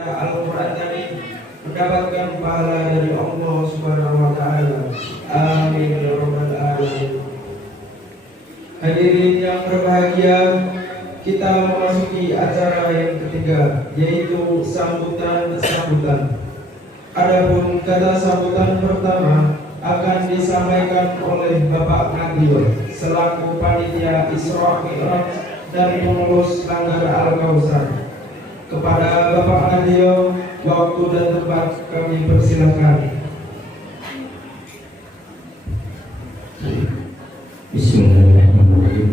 Al-Quran tadi mendapatkan pahala dari Allah Subhanahu wa Ta'ala. Amin ya Rabbal Alamin. Hadirin yang berbahagia, kita memasuki acara yang ketiga, yaitu sambutan. Adapun kata sambutan pertama akan disampaikan oleh Bapak Nadio selaku panitia Isra Mi'raj dan pengurus Langgar Al-Kausar. Kepada Bapak Nadio, waktu dan tempat kami persilakan. Bismillahirrahmanirrahim.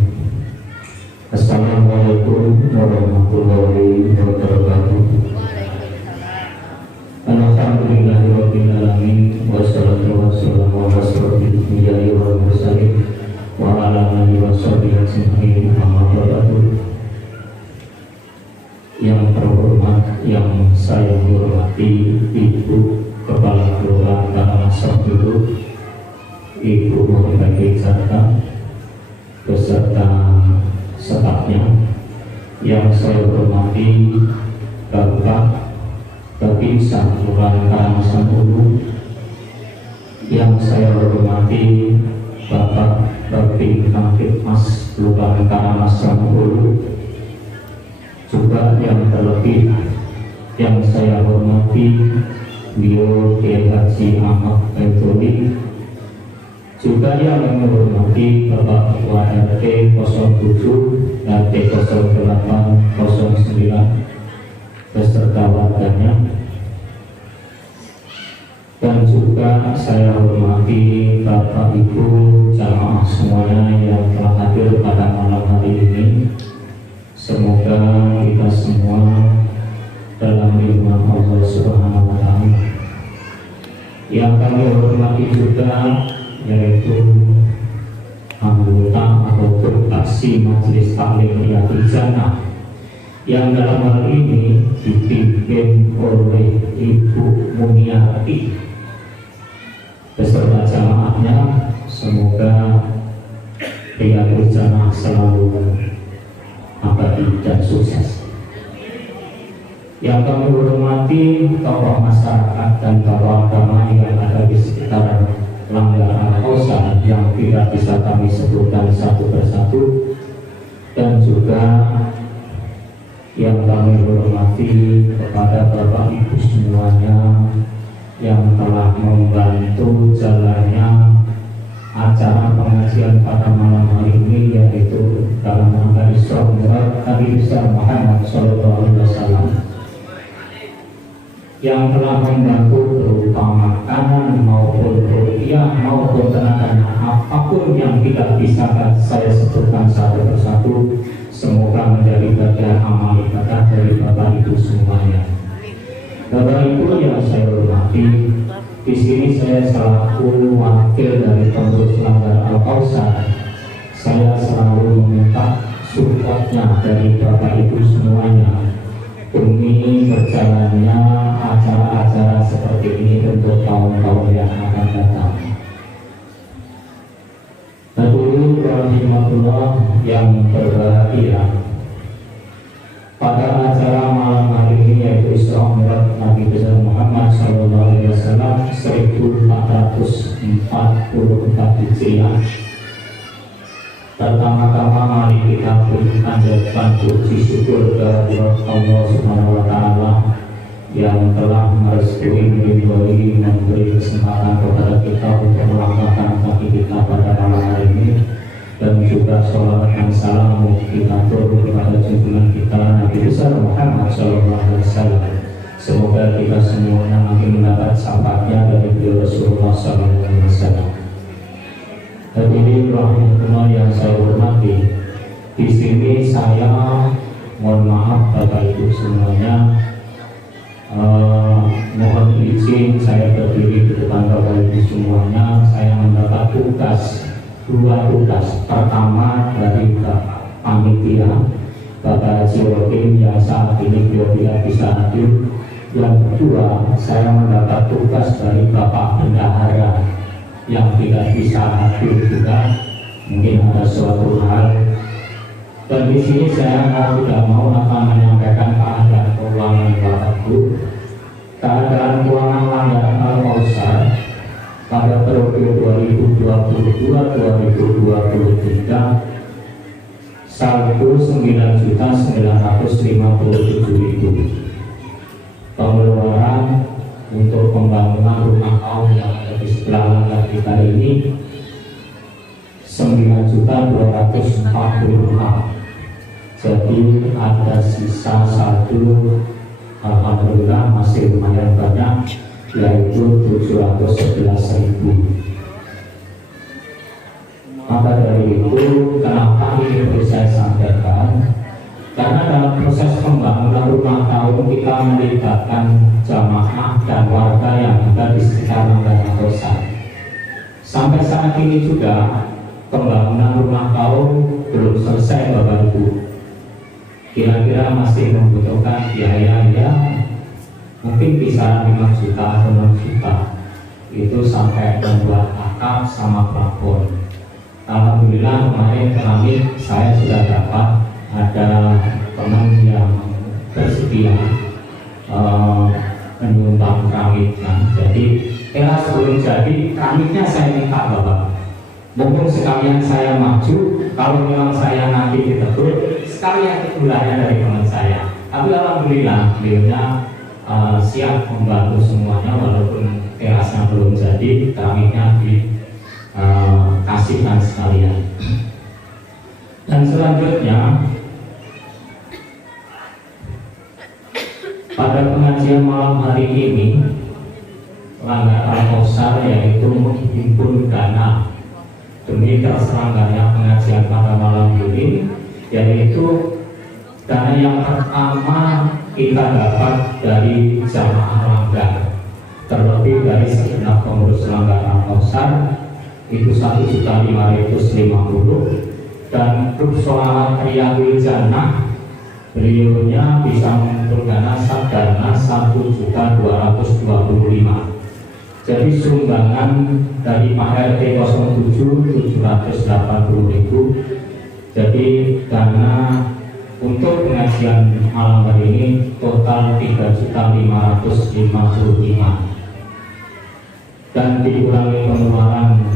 Assalamualaikum warahmatullahi wabarakatuh. Alhamdulillahirabbil alamin wassalatu wassalamu ala asyrofil anbiya'i wal mursalin wa ala alihi washabihi ajma'in. Amma ba'du. Yang terhormat, yang saya hormati Ibu Kepala Kelurahan Karangasem Biru, Ibu Muhammad Jata beserta stafnya, yang saya hormati Bapak Babinsa Kelurahan Karangasem Ulu, yang saya hormati Bapak Babin Kamtibmas Kelurahan Karangasem Ulu, juga yang terlebih yang saya hormati beliau Kiai Haji Ahmad Baituli, juga yang menghormati Bapak Ketua RT 07 RT 08 09 beserta warganya, dan juga saya hormati Bapak Ibu jamaah semuanya yang telah hadir pada malam hari ini. Semoga kita semua dalam lindungan Allah Subhanahu wa Ta'ala. Yang kami hormati juga yaitu anggota atau fraksi Majelis Taklim Riyadhul Jannah yang dalam hal ini dipimpin oleh Ibu Muniati beserta jamaahnya. Semoga Riyadhul Jannah selalu abadi dan sukses. Yang kami hormati tokoh masyarakat dan tokoh agama yang ada di sekitar Langgar Al-Kausar yang tidak bisa kami sebutkan satu persatu, dan juga yang kami hormati kepada Bapak Ibu semuanya yang telah membantu jalannya acara pengajian pada malam hari ini, yaitu dalam rangka Isra Mi'raj Nabi besar Muhammad SAW, yang telah membantu berupa makanan maupun rupiah maupun tenaganya, apapun yang tidak bisa saya sebutkan satu persatu. Semoga menjadi bagian amal ibadah dari Bapak Ibu semuanya. Bapak Ibu yang saya hormati, di sini saya selaku wakil dari pengurus Langgar Al-Kausar, saya selalu meminta supportnya dari Bapak Ibu semuanya demi berjalannya acara-acara seperti ini untuk tahun-tahun yang akan datang. Hadirin rahimahullah yang berbahagia, pada acara malam hari ini yaitu Isra Mi'raj Nabi besar Muhammad SAW 1444 Hijriah. Pertama-tama mari kita panjatkan puji syukur kehadirat Allah Subhanahu wa Ta'ala yang telah merestui, meridhoi, memberi kesempatan kepada kita untuk melangkahkan kaki kita pada malam hari ini, dan juga sholawat dan salam kita turun kepada junjungan kita Nabi besar Muhammad SAW. Semoga kita semuanya makin mendapat syafaatnya dari beliau Rasulullah SAW. Hadirin rahimahullah yang saya hormati, di sini saya mohon maaf Bapak Ibu semuanya, mohon izin saya berdiri di depan Bapak Ibu semuanya. Saya mendapat dua tugas. Pertama dari Bapak Panitia Bapak Haji Rohim yang saat ini beliau tidak bisa hadir. Yang kedua, saya mendapat tugas dari Bapak Bendahara yang tidak bisa hadir juga, mungkin ada suatu hal. Dan di sini saya tidak mau akan menyampaikan keadaan keuangan Bapak Ibu, 2022-2023 saldo 9.957.000. Pengeluaran untuk pembangunan rumah kaum yang ada di sebelah langgar kita ini 9.246. Jadi ada sisa saldo, alhamdulillah masih lumayan banyak, yaitu 711.000. Maka dari itu, kenapa ini perlu saya sampaikan? Karena dalam proses pembangunan rumah kaum kita melibatkan jamaah dan warga yang ada di sekitar Langgar Kosan. Sampai saat ini juga pembangunan rumah kaum belum selesai, Bapak Ibu. Kira-kira masih membutuhkan biaya yang mungkin kisaran 5 juta atau 6 juta. Itu sampai membuat atap sama plafon. Alhamdulillah kemarin keramik saya sudah dapat, ada teman yang bersedia menyumbang keramiknya. Jadi teras belum jadi, keramiknya saya minta Bapak. Mumpung sekalian saya maju, kalau memang saya nanti ditegur, sekalian itulah dari teman saya. Tapi alhamdulillah beliaunya siap membantu semuanya, walaupun terasnya belum jadi, keramiknya dikasihkan sekalian. Dan selanjutnya pada pengajian malam hari ini, Langgar Al-Kausar yaitu menghimpun dana demi terselenggaranya pengajian pada malam ini, yaitu dana yang pertama kita dapat dari jamaah langgar, terlebih dari segenap pengurus Langgar Al-Kausar itu 1.550.000, dan grup sholawat Riyadul Jannah beliaunya bisa mengumpulkan dana dana 1.225.000. Jadi sumbangan dari Pak RT 07 780.000. Jadi dana untuk pengajian malam hari ini total 3.555. Dan dikurangi pengeluaran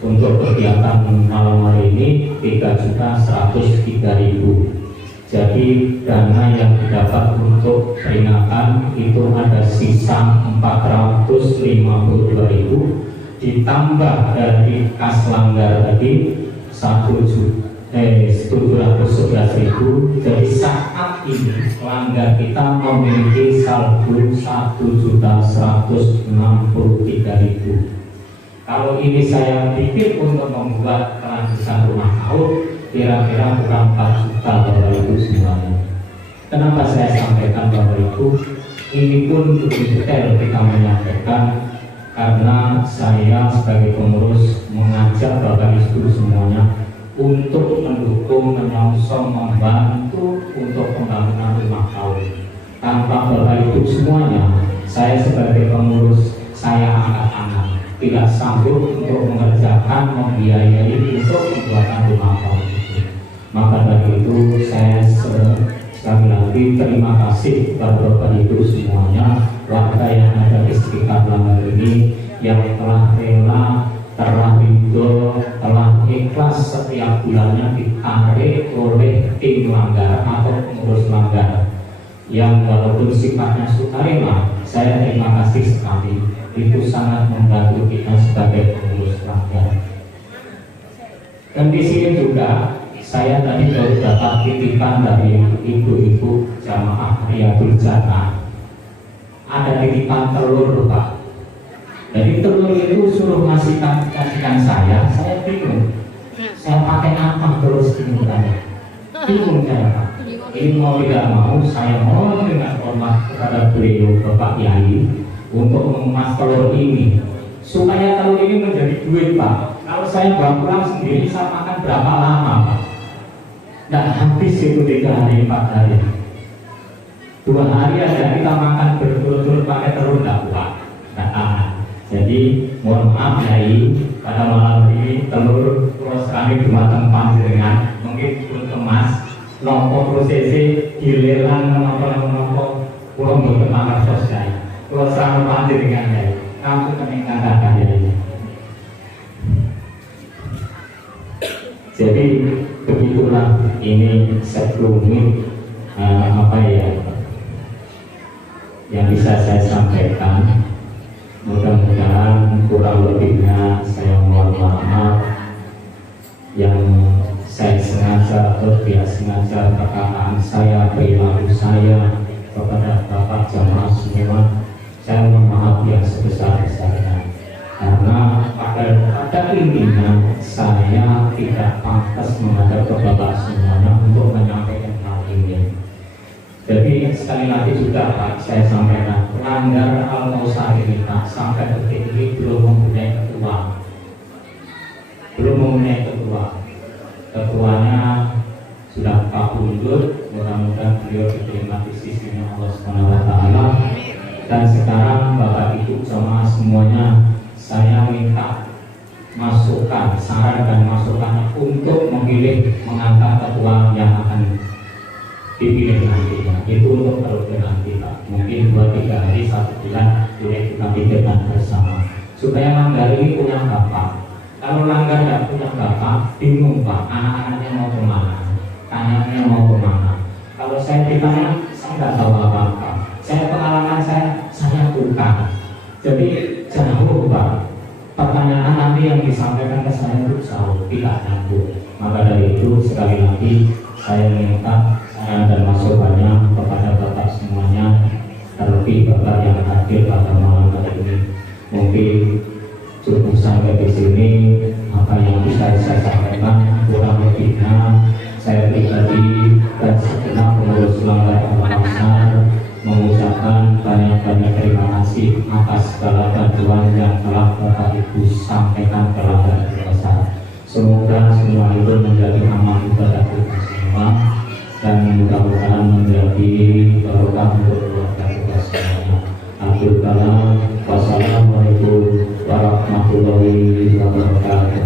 untuk kegiatan malam hari ini 3.103.000. Jadi dana yang didapat untuk peringatan itu ada sisa 452.000, ditambah dari kas langgar tadi 711.000. Jadi saat ini langgar kita memiliki saldo 1.163.000. Kalau ini saya pikir untuk membuat kelanjutan rumah kaum, kira-kira kurang 4 juta Bapak Ibu semuanya. Kenapa saya sampaikan Bapak Ibu? Ini pun lebih detail kita menyampaikan karena saya sebagai pengurus mengajak Bapak Ibu semuanya untuk mendukung, menyongsong, membantu untuk pembangunan rumah kaum. Tanpa Bapak Ibu semuanya, saya sebagai pengurus, saya angkat-angkat tidak sanggup untuk mengerjakan, membiayai untuk pembuatan rumah kaum itu. Maka dari itu saya sekali lagi terima kasih kepada Bapak Ibu semuanya, warga yang ada di sekitar Langgar ini yang telah rela, telah ridho, telah ikhlas setiap bulannya ditarik oleh tim Langgar atau pengurus Langgar yang walaupun sifatnya sukarela. Saya terima kasih sekali, itu sangat membantu kita sebagai pengurus Langgar. Dan di sini juga saya tadi baru dapat titipan dari ibu-ibu jamaah Riyadul Jannah. Ada titipan telur Pak. Jadi telur itu suruh kasihkan saya bingung. Saya pakai apa telur segini banyak? Bingung saya Pak. Ini mau tidak mau saya mohon dengan hormat kepada beliau Bapak Yai untuk mengemas telur ini supaya telur ini menjadi duit Pak. Kalau saya bawa pulang sendiri saya makan berapa lama Pak? Tidak habis itu 3 hari 4 hari. 2 hari aja kita makan berturut-turut pakai telur tidak kuat, tidak tahan. Jadi mohon maaf Yai, pada malam ini telur terus kami buatan panjenengan mungkin pun kemas nopo prosesi dilelang nopo pulau buat makan selesai. Kalau serang panjenengan Yai, kamu keningkan kata Yai. itulah ini sekelumit apa ya yang bisa saya sampaikan. Mudah-mudahan kurang lebihnya saya mohon maaf yang saya sengaja atau tidak sengaja perkataan saya, perilaku saya kepada Bapak jamaah semua, saya mohon maaf yang sebesar-besarnya, karena pada intinya saya tidak pantas menghadap ke Bapak semuanya untuk menyampaikan hal ini. Jadi sekali lagi juga Pak, saya sampaikan, pelanggar Al-Kausar ini Pak, sampai detik ini belum mempunyai ketua. Ketuanya sudah Pak Undut, mudah-mudahan beliau diterima di sisinya Allah SWT. Dan sekarang Bapak Ibu jamaah semuanya, saya minta masukan, saran dan masukan untuk memilih mengangkat ketua yang akan dipilih nantinya. Itu untuk periode nanti Pak, mungkin 2-3 hari, 1 bulan boleh kita pikirkan bersama supaya langgar ini punya bapak. Kalau langgar tidak punya bapak, bingung Pak, anak-anaknya mau kemana, anaknya mau kemana. Kalau saya ditanya, saya nggak tahu apa-apa. Pengalaman saya bukan. Jadi jauh Pak, pertanyaan nanti yang disampaikan ke saya itu jauh, tidak nyambung. Maka dari itu sekali lagi saya minta dan masukannya kepada Bapak semuanya, terlebih Bapak yang hadir pada malam hari ini. Mungkin cukup sampai di sini apa yang bisa saya sampaikan. Kurang lebihnya saya pribadi dan segenap pengurus Langgar Al-Kausar mengucapkan banyak-banyak terima kasih atas segala bantuan yang telah Bapak Ibu sampaikan ke Langgar Al-Kausar. Semoga semua itu menjadi amal ibadah kita semua dan mudah-mudahan menjadi barokah untuk keluarga kita semuanya. Akhir kalam, wassalamualaikum warahmatullahi wabarakatuh.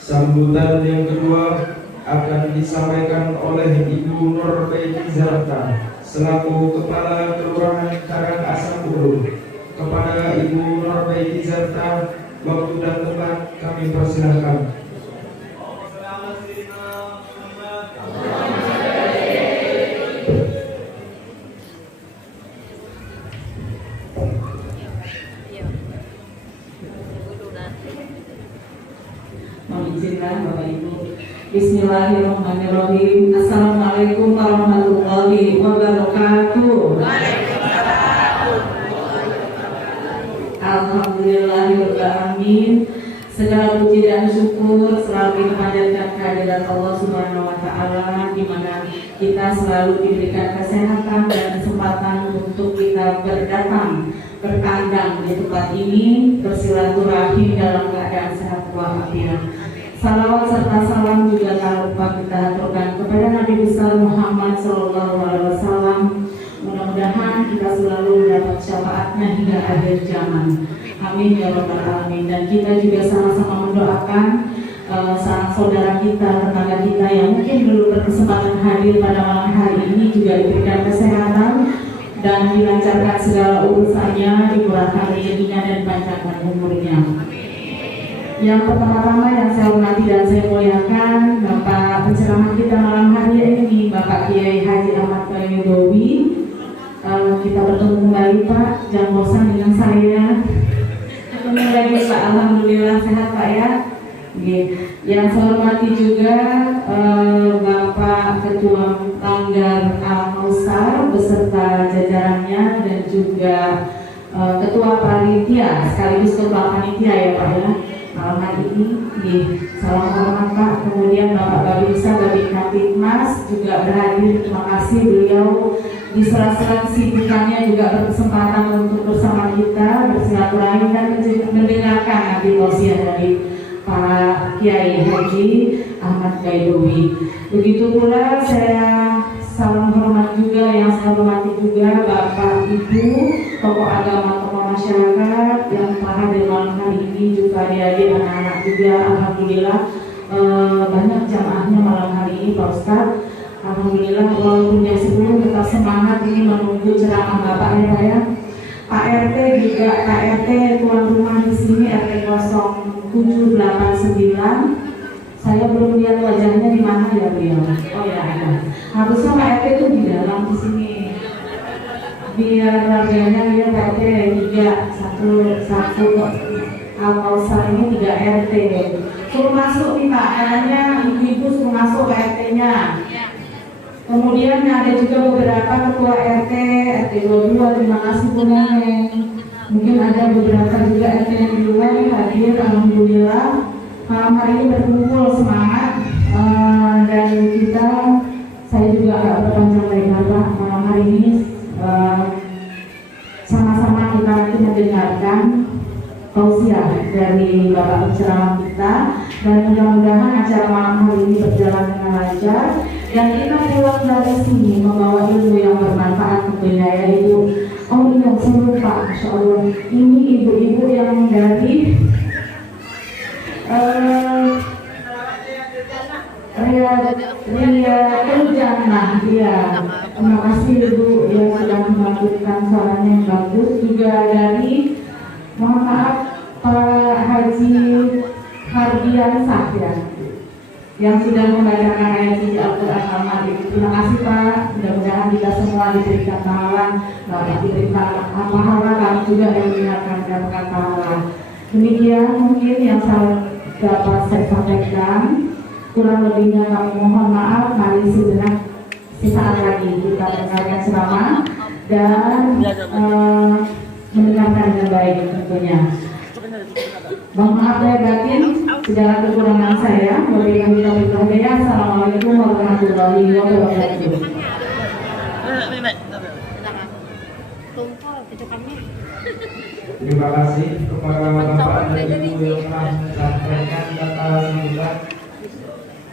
Sambutan yang kedua akan disampaikan oleh Ibu Nur Baiti Zarta selaku Kepala Kelurahan Karangasem Ulu. Kepada Ibu Nur Baiti Zarta, waktu dan tempat kami persilahkan. Mengizinkan Bapak Ibu. Bismillahirrahmanirrahim. Assalamualaikum warahmatullahi wabarakatuh. Alhamdulillahirrahmanirrahim. Segala puji dan syukur selalu dipanjatkan kehadirat Allah Subhanahu wa Ta'ala, di mana kita selalu diberikan kesehatan dan kesempatan untuk kita bertandang di tempat ini, bersilaturahim dalam keadaan sehat walafiat. Salawat serta salam juga tak lupa kita aturkan kepada Nabi besar Muhammad SAW. Mudah-mudahan kita selalu mendapat syafaatnya hingga akhir zaman. Amin ya rabbal alamin. Dan kita juga sama-sama mendoakan sanak saudara kita, tetangga kita yang mungkin belum berkesempatan hadir pada malam hari ini juga diberikan kesehatan dan dilancarkan segala urusannya, dimurahkan rezekinya dan panjangkan umurnya. Yang pertama-tama yang saya hormati dan saya muliakan Bapak penceramah kita malam hari ini, Bapak Kiai Haji Ahmad Bayodowi. Kita bertemu kembali Pak, jangan bosan dengan saya. Ketemu lagi Pak, alhamdulillah sehat Pak ya. Yang saya hormati juga Bapak Ketua Langgar Al-Kausar beserta jajarannya dan juga Ketua Panitia sekaligus Ketua Panitia ya Pak ya. Malam hari ini salam hormat Pak. Kemudian Bapak Babinsa Babin Kapitmas juga berhadir. Terima kasih beliau di sela-sela kesibukannya juga berkesempatan untuk bersama kita bersilaturahmi dan mendengarkan nanti tausiah dari Pak Kiai Haji Ahmad Bayodowi. Begitu pula saya salam hormat juga yang saya hormati juga Bapak Ibu tokoh agama, tokoh masyarakat yang telah hadir malam hari ini, juga adik-adik anak-anak juga. Alhamdulillah banyak jamaahnya malam hari ini Pak Ustadz. Alhamdulillah walaupun jam 10 tetap semangat ini menunggu ceramah Bapak ya Pak ya. Pak RT juga, Pak RT tuan rumah di sini RT 0789. Saya belum lihat wajahnya di mana ya beliau. Oh ya ada. Harusnya Pak RT itu di dalam di sini. Biar warganya lihat Pak RT 311 Al-Kausar ini 3 RT. Suruh masuk nih Pak, katanya ibu-ibu suruh masuk Pak RT-nya. Kemudian ada juga beberapa ketua RT, RT 22, terima kasih Bu Neneng. Mungkin ada beberapa juga RT yang di luar hadir, alhamdulillah. Malam hari ini berkumpul semangat dan kita, saya juga agak berpanjang lebar Pak. Malam hari ini sama-sama kita nanti mendengarkan tausiah dari Bapak penceramah kita, dan mudah-mudahan acara malam hari ini berjalan dengan lancar dan kita pulang dari sini membawa ilmu yang bermanfaat tentunya, yaitu saya lupa, Masya Allah, ini ibu-ibu yang dari Riyadul Jannah, ya. Terima kasih Ibu yang sudah melakukan suaranya yang bagus. Juga dari, mohon maaf, Pak Haji Hardiansah ya, yang sudah membacakan ayat suci Al-Quran Al-Majid. Terima kasih Pak. Mudah-mudahan kita semua diberikan pahala, Bapak diberikan pahala, kami juga yang mendengarkan mendapatkan pahala. Demikian mungkin yang dapat saya sampaikan. Kurang lebihnya kami mohon maaf. Mari sesaat lagi kita mendengarkan ceramah dan mendengarkan dengan baik tentunya. Mohon maaf lahir batin segala kekurangan saya. Assalamualaikum warahmatullahi wabarakatuh. Terima kasih kepada Bapak dan Ibu yang telah menyampaikan kata sambutan.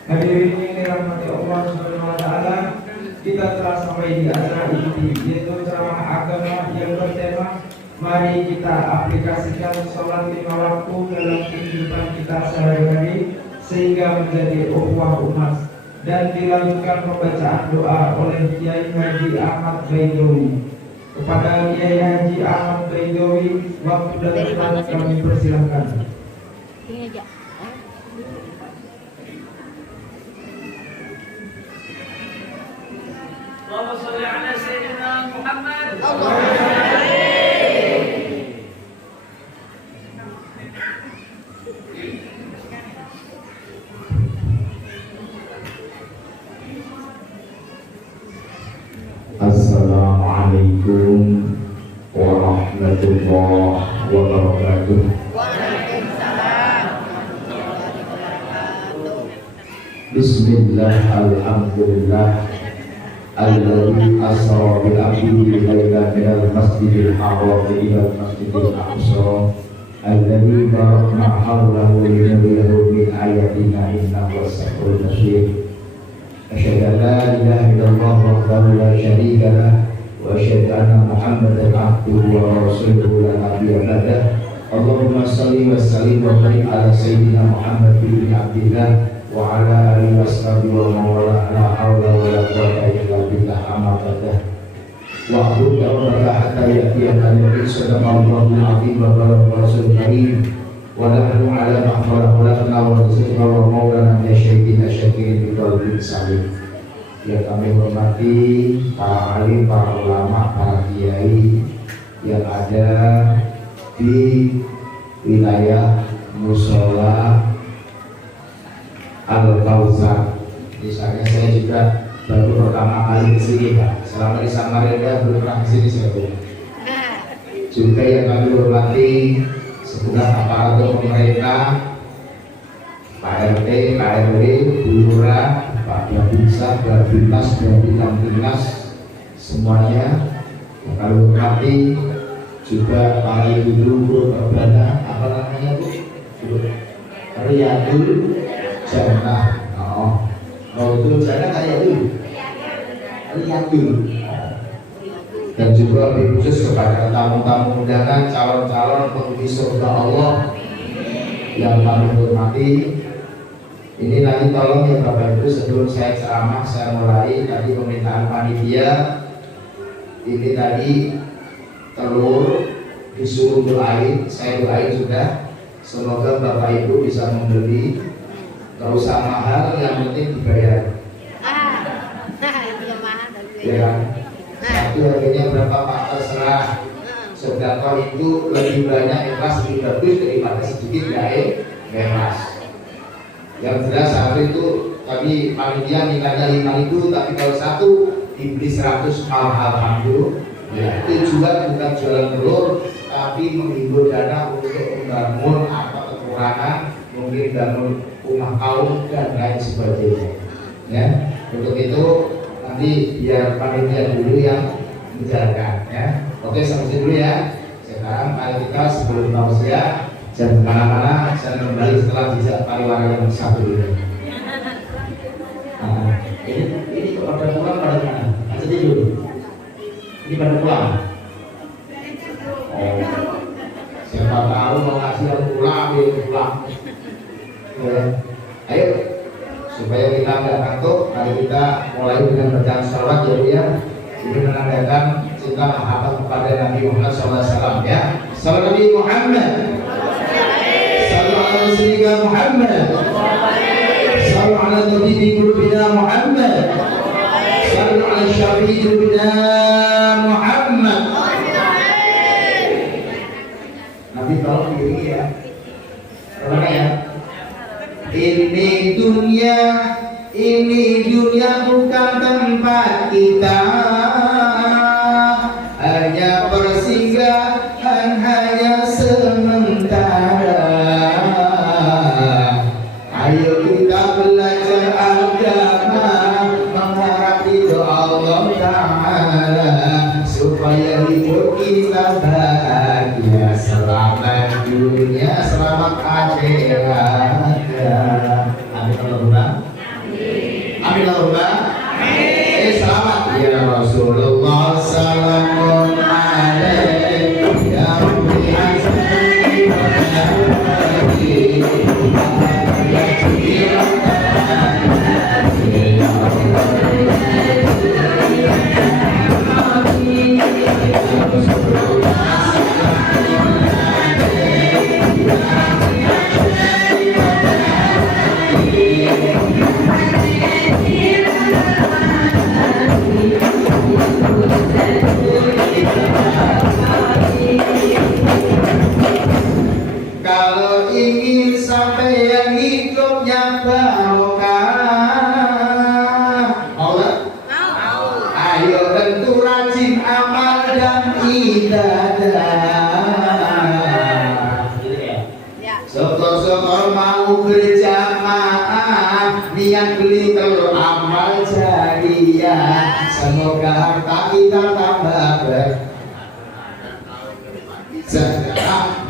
Hadirin yang dirahmati Allah Subhanahu wa taala, kita telah sampai di acara inti, yaitu ceramah agama yang bertema mari kita aplikasikan sholat 5 waktu dalam kehidupan kita sehari-hari sehingga menjadi ukhuwah umat, dan dilanjutkan pembacaan doa oleh Kiai Haji Ahmad Baidowi. Kepada Kiai Haji Ahmad Baidowi, waktu dan tempat kami persilahkan. Allahumma shalli ala sayyidina Muhammad. Assalamualaikum warahmatullahi wabarakatuh. Bismillah, alhamdulillah, alladzi asra bil abdi lailan minal masjidil haram ilal masjidil aqsa alladzi barakna hawlahu linuriyahu min ayatina innahu was-sami'ul basir. Asyhadu an la ilaha illallah wahdahu la syarika lah wa asyhadu anna Muhammadan abduhu wa rasuluhu la nabiyya ba'dah. Allahumma shalli wa sallim wa barik ala sayyidina Muhammad bin Abdillah wa ala alihi washabihi wa mawala la haula wa la quwwata illa billah amma ba'dah. Wa aqulu qawla hatta ya'tiyana al-yaqin sadaqallahu al-azim wa baraka rasul karim wa nahnu ala ma khalaqna wa rizqna wa maulana min syai'in syakirin bi qalbin salim. Yang kami hormati para alim, para ulama, para kiai yang ada di wilayah Musola Al-Kausar. Misalnya saya juga baru pertama kali kesini Pak. Selama di Samarinda belum pernah kesini saya Bu. Juga yang kami hormati segenap aparatur pemerintah, Pak RT, Pak RW, Bu Lurah, Pak Babinsa, Babinmas, Babinkamtimas, semuanya yang kami hormati. Juga para ibu-ibu berbana, apa namanya Bu? Riyadul Jannah. Riyadul Jannah kayak itu. Riyadul. Dan juga lebih khusus kepada tamu-tamu undangan, calon-calon penghuni surga Allah yang kami hormati. Ini nanti tolong ya Bapak Ibu, sebelum saya ceramah saya mulai tadi permintaan panitia. Ini tadi telur, disuruh doain, saya doain juga. Semoga Bapak Ibu bisa membeli, gak usah mahal, yang penting dibayar. Ya kan? Satu harganya berapa Pak terserah. Sedekah itu lebih banyak ikhlas lebih bagus daripada sedikit gak ikhlas. Yang jelas satu itu tadi panitia mintanya 5.000, tapi kalau satu dibeli 100 alhamdulillah. Ya, tujuan bukan jualan telur, tapi menghimpun dana untuk membangun apa kekurangan, mungkin bangun rumah kaum dan lain sebagainya. Ya, untuk itu nanti biar panitia dulu yang menjalankan. Ya, oke sampai sini dulu ya. Sekarang mari kita sebelum tausiah jangan kemana-mana, saya kembali setelah jejak pariwara yang satu ini. Nah, ini kalau pada pulang pada mana? Nanti dulu. Ini pada pulang. Oh, siapa tahu mau ngasih yang pulang, dia pulang. Ya. Ayo, supaya kita nggak ngantuk, mari kita mulai dengan bacaan sholawat ya Bu ya. Ini menandakan cinta mahabbah kepada Nabi Muhammad SAW ya. Salam Nabi Muhammad. Salam ala Rasulina Muhammad. Salam ala Nabi Qulubina Muhammad. Salam ala Syafi'i Qulubina Muhammad. Nabi tolong diri ya. Bagaimana ya? Ini dunia bukan tempat kita, hanya persinggahan, hanya sementara. Ayo kita belajar agama, mengharap ridho Allah Ta'ala, supaya hidup kita bahagia, selamat dunia, selamat akhirat. Amin Allahumma. Amin Allahumma. Selamat ya Rasulullah, salamun alaikum ya Rabbi asli wa nabi. Kalau ingin sampai yang hidupnya barokah, ayo tentu rajin amal dan ibadah. Syukur-syukur mau berjamaah, niat beli telur amal jariah. Semoga harta kita tambah berkah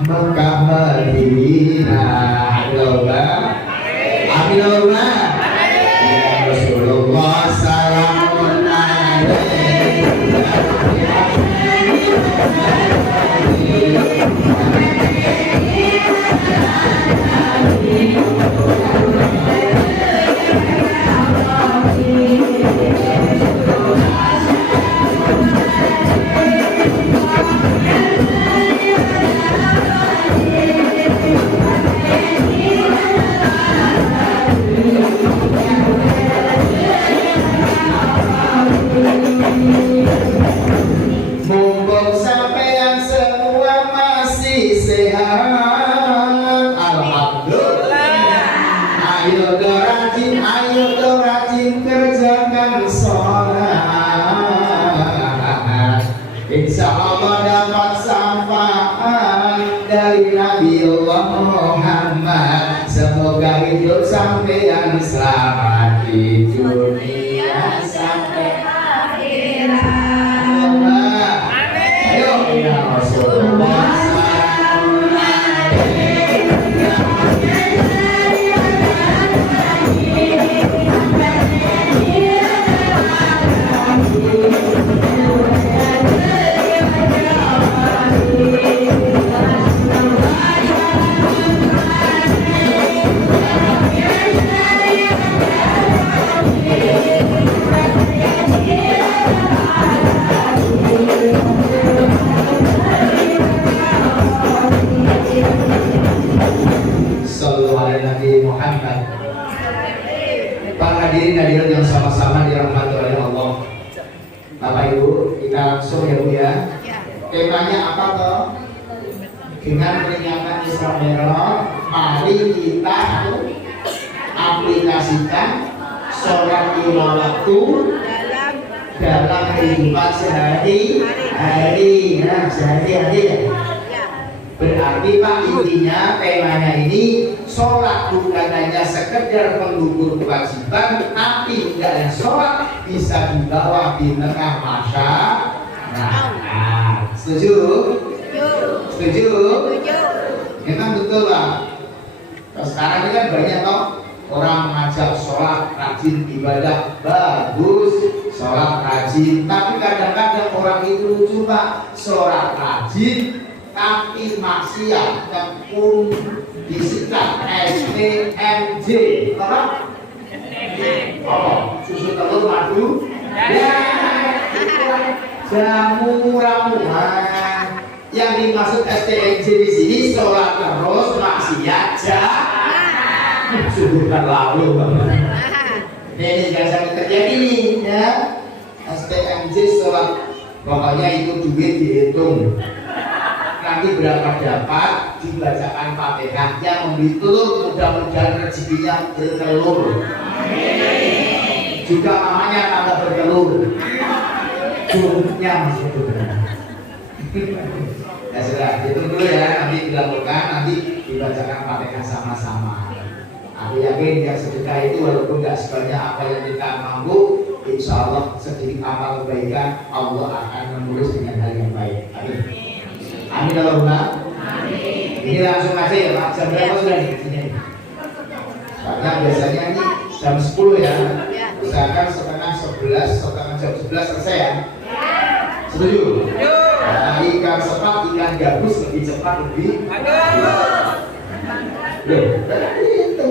Mekah Madinah. Amin Allahumma. Ya Rasulullah salamun alaikum. Mumpung sampean semua masih sehat, alhamdulillah. Ayo do rajin kerjakan sholat. Insya Allah dapat syafaat dari Nabi Allah Muhammad. Semoga hidup sampean selamat di dunia sampai akhirat. Ya Rasulullah salamun alaikum. Hadirin hadirat yang sama-sama dirahmati oleh Allah. Bapak Ibu, kita langsung ya Bu ya. Temanya apa toh? Dengan peringatan Isra Mi'raj, mari kita aplikasikan sholat lima waktu dalam kehidupan sehari-hari. Nah, sehari-hari ya. Berarti Pak, intinya temanya ini sholat bukan hanya sekedar mengukur kewajiban, tapi tidak sholat bisa dibawa di tengah masyarakat. Setuju? Setuju? Memang betul Pak. Sekarang ini kan banyak toh orang mengajak sholat rajin, ibadah bagus, sholat rajin, tapi kadang-kadang orang itu lucu Pak, sholat rajin tapi maksiat pun disikat STMJ apa? Oh, susu telur madu ya, jamu ramuan. Yang dimaksud STMJ di sini sholat terus maksiat sudah lalu ini jangan terjadi nih ya. STMJ sholat pokoknya itu duit dihitung, nanti berapa dapat dibacakan Fatihah, yang membeli telur mudah-mudahan rezekinya bertelur juga, mamanya tambah bertelur, jumlahnya masih benar. Ya sudah, itu dulu ya, nanti dilakukan, nanti dibacakan Fatihah sama-sama. Aku yakin yang sedekah itu walaupun tidak sebanyak apa yang kita mampu, insya Allah sedikit amal kebaikan Allah akan menulis dengan hal yang baik. Amin. Amin Allahumma. Amin. Ini langsung aja ya Pak. Jam berapa sudah nih? Karena biasanya ini jam 10 ya. Usahakan setengah 11, setengah jam 11 selesai ya. Setuju? Nah, ikan sepat, ikan gabus lebih cepat lebih loh, itu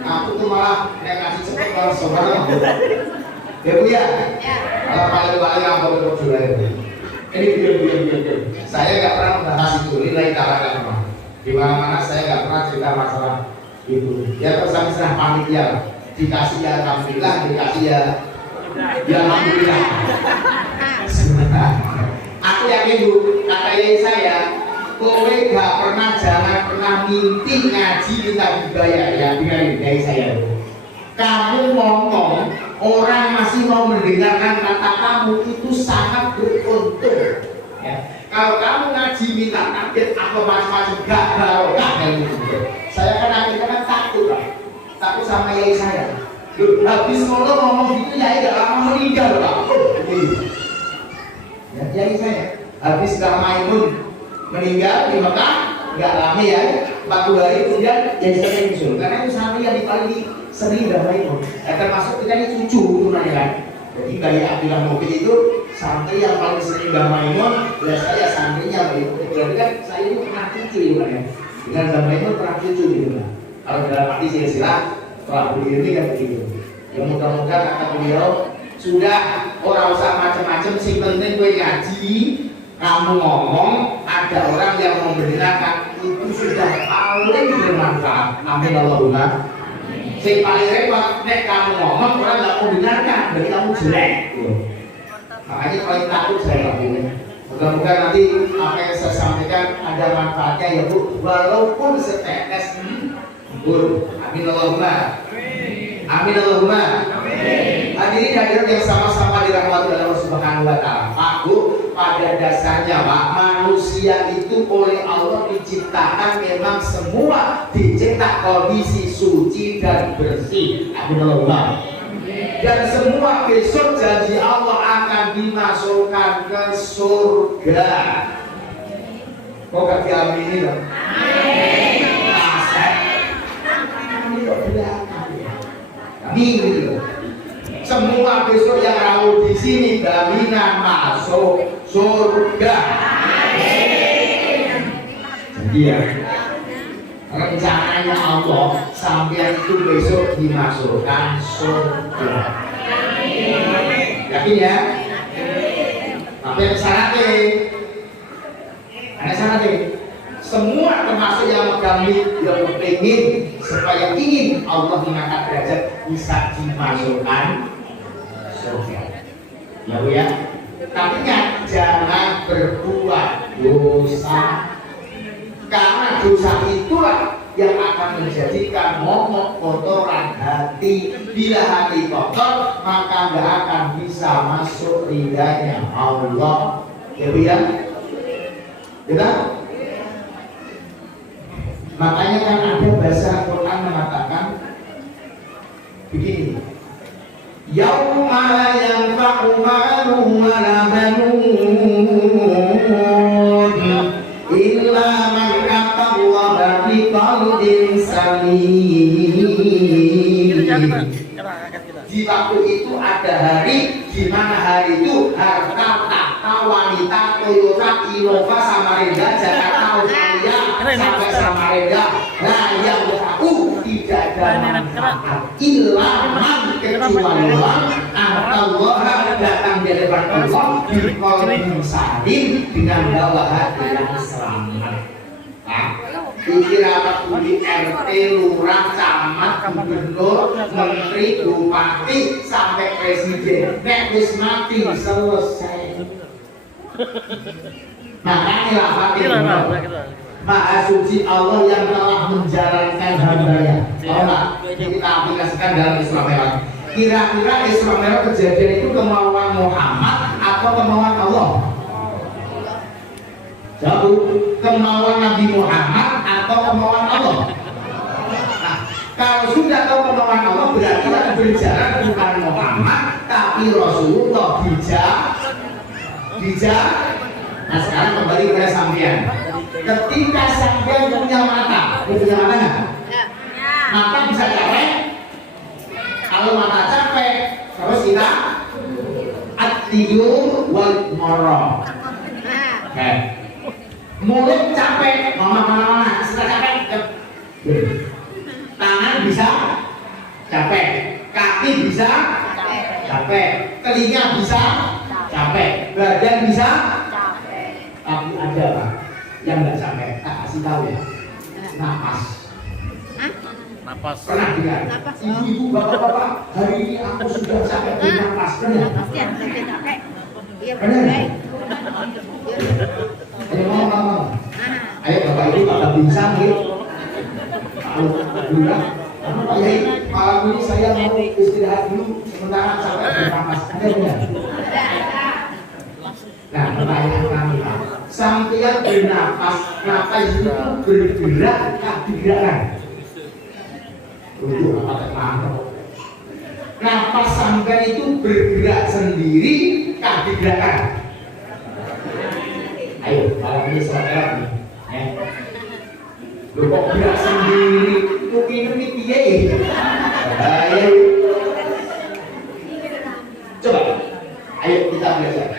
aku tuh malah yang ngasih cepat malah sobat ya Bu ya? Kalau paling-paling apa untuk jualan ini diam. Saya nggak pernah membahas itu, nilai tawaran di mana-mana saya nggak pernah cerita masalah itu. Ya terserah panitia, dikasih ya alhamdulillah, dikasih ya alhamdulillah. Aku yakin Bu, kata yai saya, kowe gak pernah, jangan pernah mimpi ngaji minta dibayar ya. Dengarin yai saya, kamu ngomong orang masih mau mendengarkan kata kamu itu sangat beruntung ya. Kalau kamu ngaji minta takbir atau macam-macam gak barokah kayak gitu. Saya kan akhirnya kan takut sama yai saya. Loh, habis ngomong gitu yai gak lama meninggal Pak. Ya, yai saya habis Mbah Maimun meninggal di Mekah nggak lama ya, 40 hari kemudian yai saya nyusul, karena itu santri yang paling sering Mbah Maimun. Termasuk kita ini cucu tunanya kan. Jadi Bayi Abdullah Mukid itu santri yang paling sering Mbah Maimun, ya saya santrinya Mbah Maimun. Berarti kan saya itu pernah cucu gitu kan ya. Dengan Mbah Maimun pernah cucu gitu kan. Kalau dalam arti silsilah setelah beliau ini kan begitu. Ya mudah-mudahan kata beliau, sudah orang usah macam-macam, sing penting gue ngaji, kamu ngomong, ada orang yang mau mendengarkan, itu sudah paling bermanfaat. Amin Allahumma. Sing paling repot, nek kamu ngomong orang nggak mau dengarkan, berarti kamu jelek. Makanya paling takut saya lakukan. Mudah-mudahan nanti apa yang saya sampaikan ada manfaatnya ya Bu, walaupun setetes. Amin Allahumma. Amin Allahumma. Hadirin hadirat yang sama-sama dirahmati oleh Allah Subhanahu wa taala. Pak Bu, pada dasarnya Pak, manusia itu oleh Allah diciptakan memang semua dicetak kondisi suci dan bersih. Amin Allahumma. Dan semua besok janji Allah akan dimasukkan ke surga. Kok gak diaminin loh? Amin. Amin. Semua besok yang rawuh di sini jaminan masuk surga. Amin. Jadi ya, rencananya Allah sampai itu besok dimasukkan surga. Yakin ya? Tapi ada syaratnya. Ada syaratnya. Semua termasuk yang kami yang ingin supaya ingin Allah mengangkat derajat bisa dimasukkan surga. Ya Bu ya. Tapi jangan berbuat dosa, karena dosa itulah yang akan menjadikan momok kotoran hati. Bila hati kotor, maka nggak akan bisa masuk ridhanya Allah. Ya Bu ya. Betul? Makanya kan ada bahasa Quran mengatakan begini, yauma la yanfa'u malun wa la banun illa man atallaha biqalbin salim. Di waktu itu ada hari di mana hari itu harta, tahta, wanita, Toyota, Innova, Samarinda, Jakarta, Australia, sampai Samarinda. Nah, yang tahu tidak ada manfaat ilaman kecuali Allah datang di depan Allah di kolom salim dengan bawa hati yang selamat. Iki rapat uli RT, lurah, camat, gubernur, menteri, bupati, sampai presiden. Nek wis mati selesai. Makanya lah hati Maha suci Allah yang telah menjalankan hambanya. Allah kita aplikasikan dalam Islam Merah. Kira-kira Islam Merah kejadian itu kemauan Muhammad atau kemauan Allah? Jawab, kemauan Nabi Muhammad atau kemauan Allah? Nah, kalau sudah tahu kemauan Allah berarti akan berjalan bukan Muhammad tapi Rasulullah bijak. Nah sekarang kembali kepada sampean. Ketika sampean punya mata nggak? Mata bisa capek. Kalau mata capek, terus kita at-tidur wal marah. Mulut capek, mana setelah capek, tangan bisa capek, kaki bisa capek, telinga bisa capek, badan bisa capek. Tapi ada Pak yang nggak capek, tak kasih tahu ya. Napas. Pernah dengar? Ibu-ibu, bapak-bapak, hari ini aku sudah capek bernapas. Benar? Capek. Iya benar. Ayo ngomong. Ayo bapak ibu pada bincang gitu. Alhamdulillah. Pak Yai, malam ini saya mau istirahat dulu sementara capek bernapas. Ada benar? Nah, pertanyaan kami, sampai bernapas, napas itu bergerak, tak digerakkan. Untuk apa terlambat? Napas sampai itu bergerak sendiri, tak digerakkan. Ayo, malam ini saudara nih, lu kok gerak sendiri, mungkin ini piye? Ayo, coba, ayo kita belajar.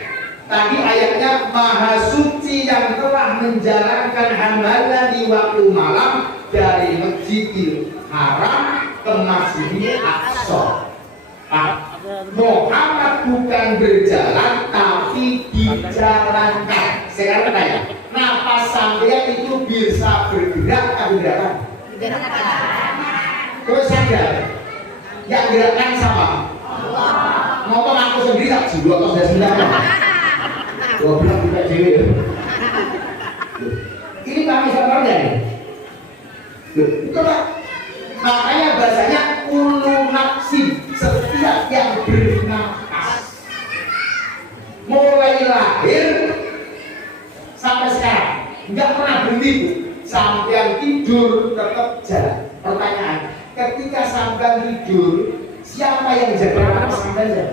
Tadi ayatnya Maha Suci yang telah menjalankan amalan di waktu malam dari Masjidil Haram ke Masjidil Aqsa. Muhammad bukan berjalan tapi dijalankan. Sekarang tanya, napas sampean itu bisa bergerak atau gerakan? Terus sadar, yang gerakan sama. Ngomong aku sendiri tak jiwa atau sudah sebenarnya. Gua bilang juga cewek. Ini kami sebenarnya nih. Itu Pak. Makanya bahasanya ulu nafsi, setiap yang bernapas mulai lahir sampai sekarang nggak pernah berhenti sampai tidur tetap jalan. Pertanyaan, ketika sampai tidur siapa yang jaga napas sampai?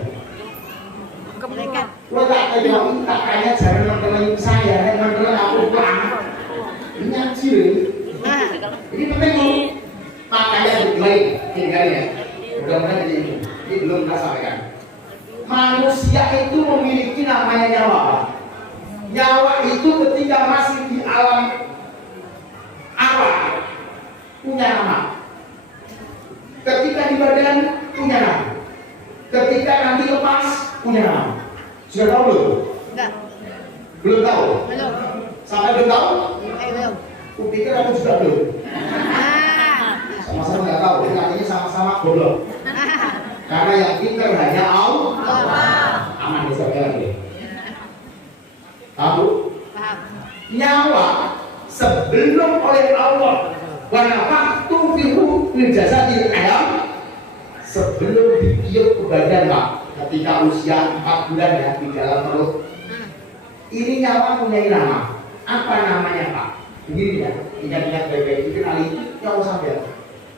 Lo tak tahu tak kaya jangan mengenai saya, mengenai aku pulang ngaji ini penting. Makanya dimulai tinggal ya. Mudah-mudahan ini belum kita sampaikan. Manusia itu memiliki namanya nyawa. Nyawa itu ketika masih di alam awal punya nama. Ketika di badan punya nama. Ketika nanti lepas punya nama. Sudah tahu belum? Enggak. Belum tahu? Belum. Sampai belum tahu? Belum. Kupikir aku juga belum. Sama-sama nggak tahu, ini artinya sama-sama goblok. Karena yang pintar hanya Allah. Aman nih saya lagi. Tahu? Nyawa sebelum oleh Allah waktu fihu fil jasadil ayam, sebelum ditiup ke badan Pak, ketika usia 4 bulan ya di dalam perut, ini nyawa punya nama. Apa namanya Pak? Begini ya, ingat-ingat baik-baik, dikenali nyawa sampai.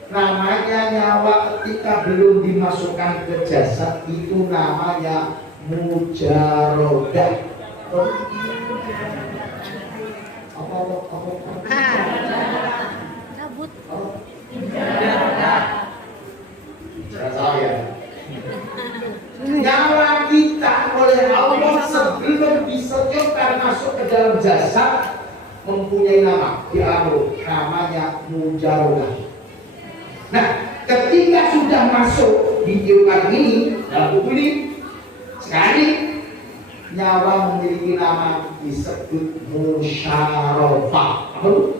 Namanya nyawa ketika belum dimasukkan ke jasad itu namanya mujarodah. Cabut. Saya. Nyawa kita oleh Allah sebelum disejukkan masuk ke dalam jasad mempunyai nama di alam ruh, namanya mujarodah. Nah, ketika sudah masuk di ilmu ini dalam buku ini, sekarang nyawa memiliki nama disebut musyarafah. Apa itu?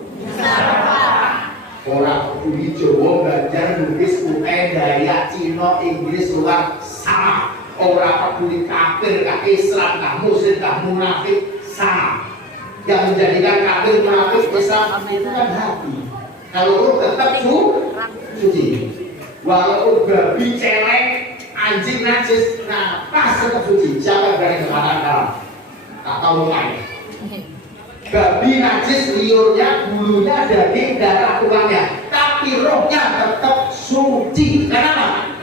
Orang peduli Jawa, Banjar, Bugis, Kutai, Dayak, Cina, Inggris, luar sama. Orang peduli kafir, Islam, Muslim, munafik sama. Yang menjadikan kafir, munafik, Islam itu kan hati. Kalau itu tetap suci. Walaupun babi, celeng, anjing, najis, nah pas tetap suci. Siapa yang berani kemana dalam? Tak tahu lukanya. Babi najis, liurnya, bulunya, daging, darah, tulangnya, tapi rohnya tetap suci. Kenapa?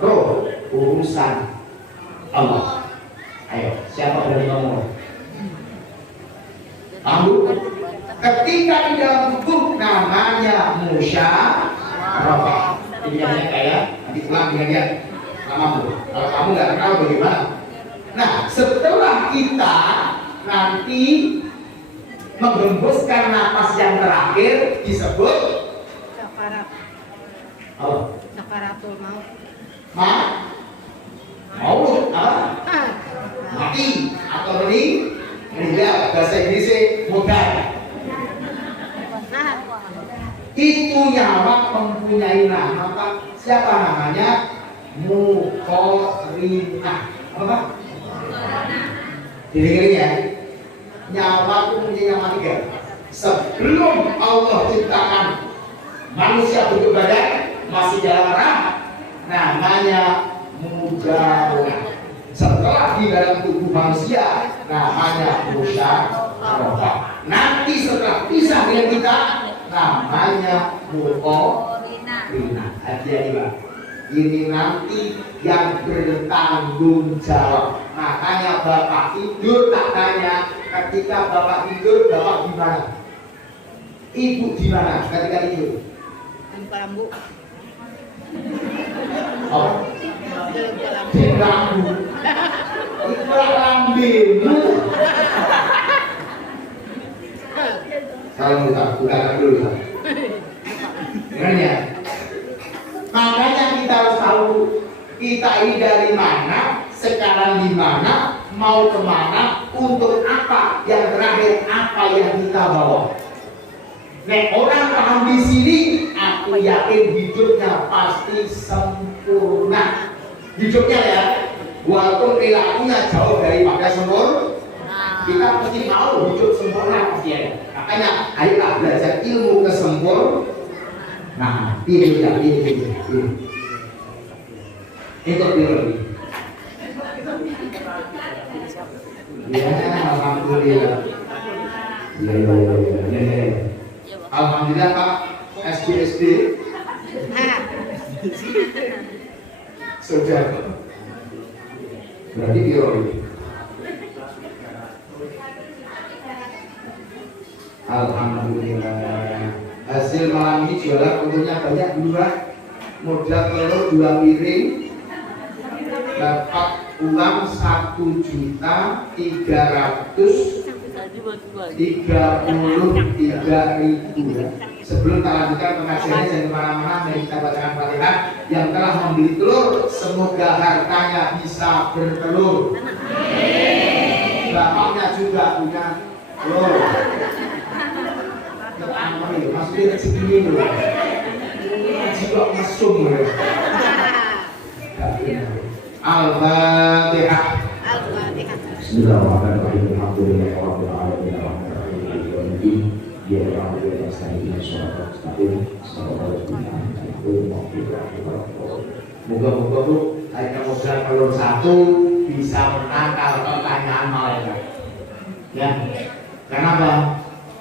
Roh urusan Allah. Ayo, siapa berani ngomong? Ambu. Ketika di dalam tubuh namanya musyarafah. Ini hanya kayak nanti pulang dia namamu. Kalau kamu nggak kenal bagaimana? Nah, setelah kita nanti menggembuskan napas yang terakhir disebut Kafarat. apa? Kafaratul maut. Maut apa? Mati atau meninggal. Bahasa Inggrisnya mudar. Itu nyawa mempunyai nama Pak. Siapa namanya? Muqarrinah. Apa? Dengerin ya. Nyawa itu punya nama 3. Sebelum Allah ciptakan manusia bentuk badan masih dalam rahim, namanya mujarrah. Setelah di dalam tubuh manusia namanya musyarafah. Nanti setelah pisah dengan kita namanya muqarrinah. Hati-hati Pak. Ini nanti yang bertanggung jawab. Makanya Bapak tidur tak tanya, ketika Bapak tidur, Bapak di mana? Ibu di mana ketika tidur? Lambu. Oh, di lambu. Itu lambemu. Salam bukan dulu. Dengar ya. Makanya kita harus tahu kita ini dari mana, sekarang di mana, mau kemana, untuk apa, yang terakhir apa yang kita bawa. Nek orang paham di sini, aku yakin hidupnya pasti sempurna. Hidupnya ya, walaupun perilakunya jauh daripada sempurna, kita pasti mau hidup sempurna pasti ya. Makanya ayolah belajar ilmu kesempurnaan. Nah, ini. Ikut dulu. Ya, alhamdulillah. Ya. Alhamdulillah Pak, SD. Sudah. Berarti biologi. Alhamdulillah. Hasil malam ini jualan untungnya banyak dulu Pak. Modal telur 2 piring, dapat uang 1.333.000. Sebelum kita lanjutkan pengajiannya, jangan kemana-mana, mari kita bacakan Fatihah. Yang telah membeli telur, semoga hartanya bisa bertelur. Bapaknya juga punya telur. Maksudnya segini dulu. Jiwa mesum ya. Al-Fatihah. Al-Fatihah. Bismillahirrahmanirrahim. Alhamdulillahirabbil alamin. Arrahmanirrahim. Maliki yaumiddin. Iyyaka na'budu wa iyyaka nasta'in. Shiratal mustaqim. Shiratal ladzina an'amta 'alaihim. Moga-moga Bu, saya modal kalau satu bisa menangkal pertanyaan malaikat. Ya, kenapa?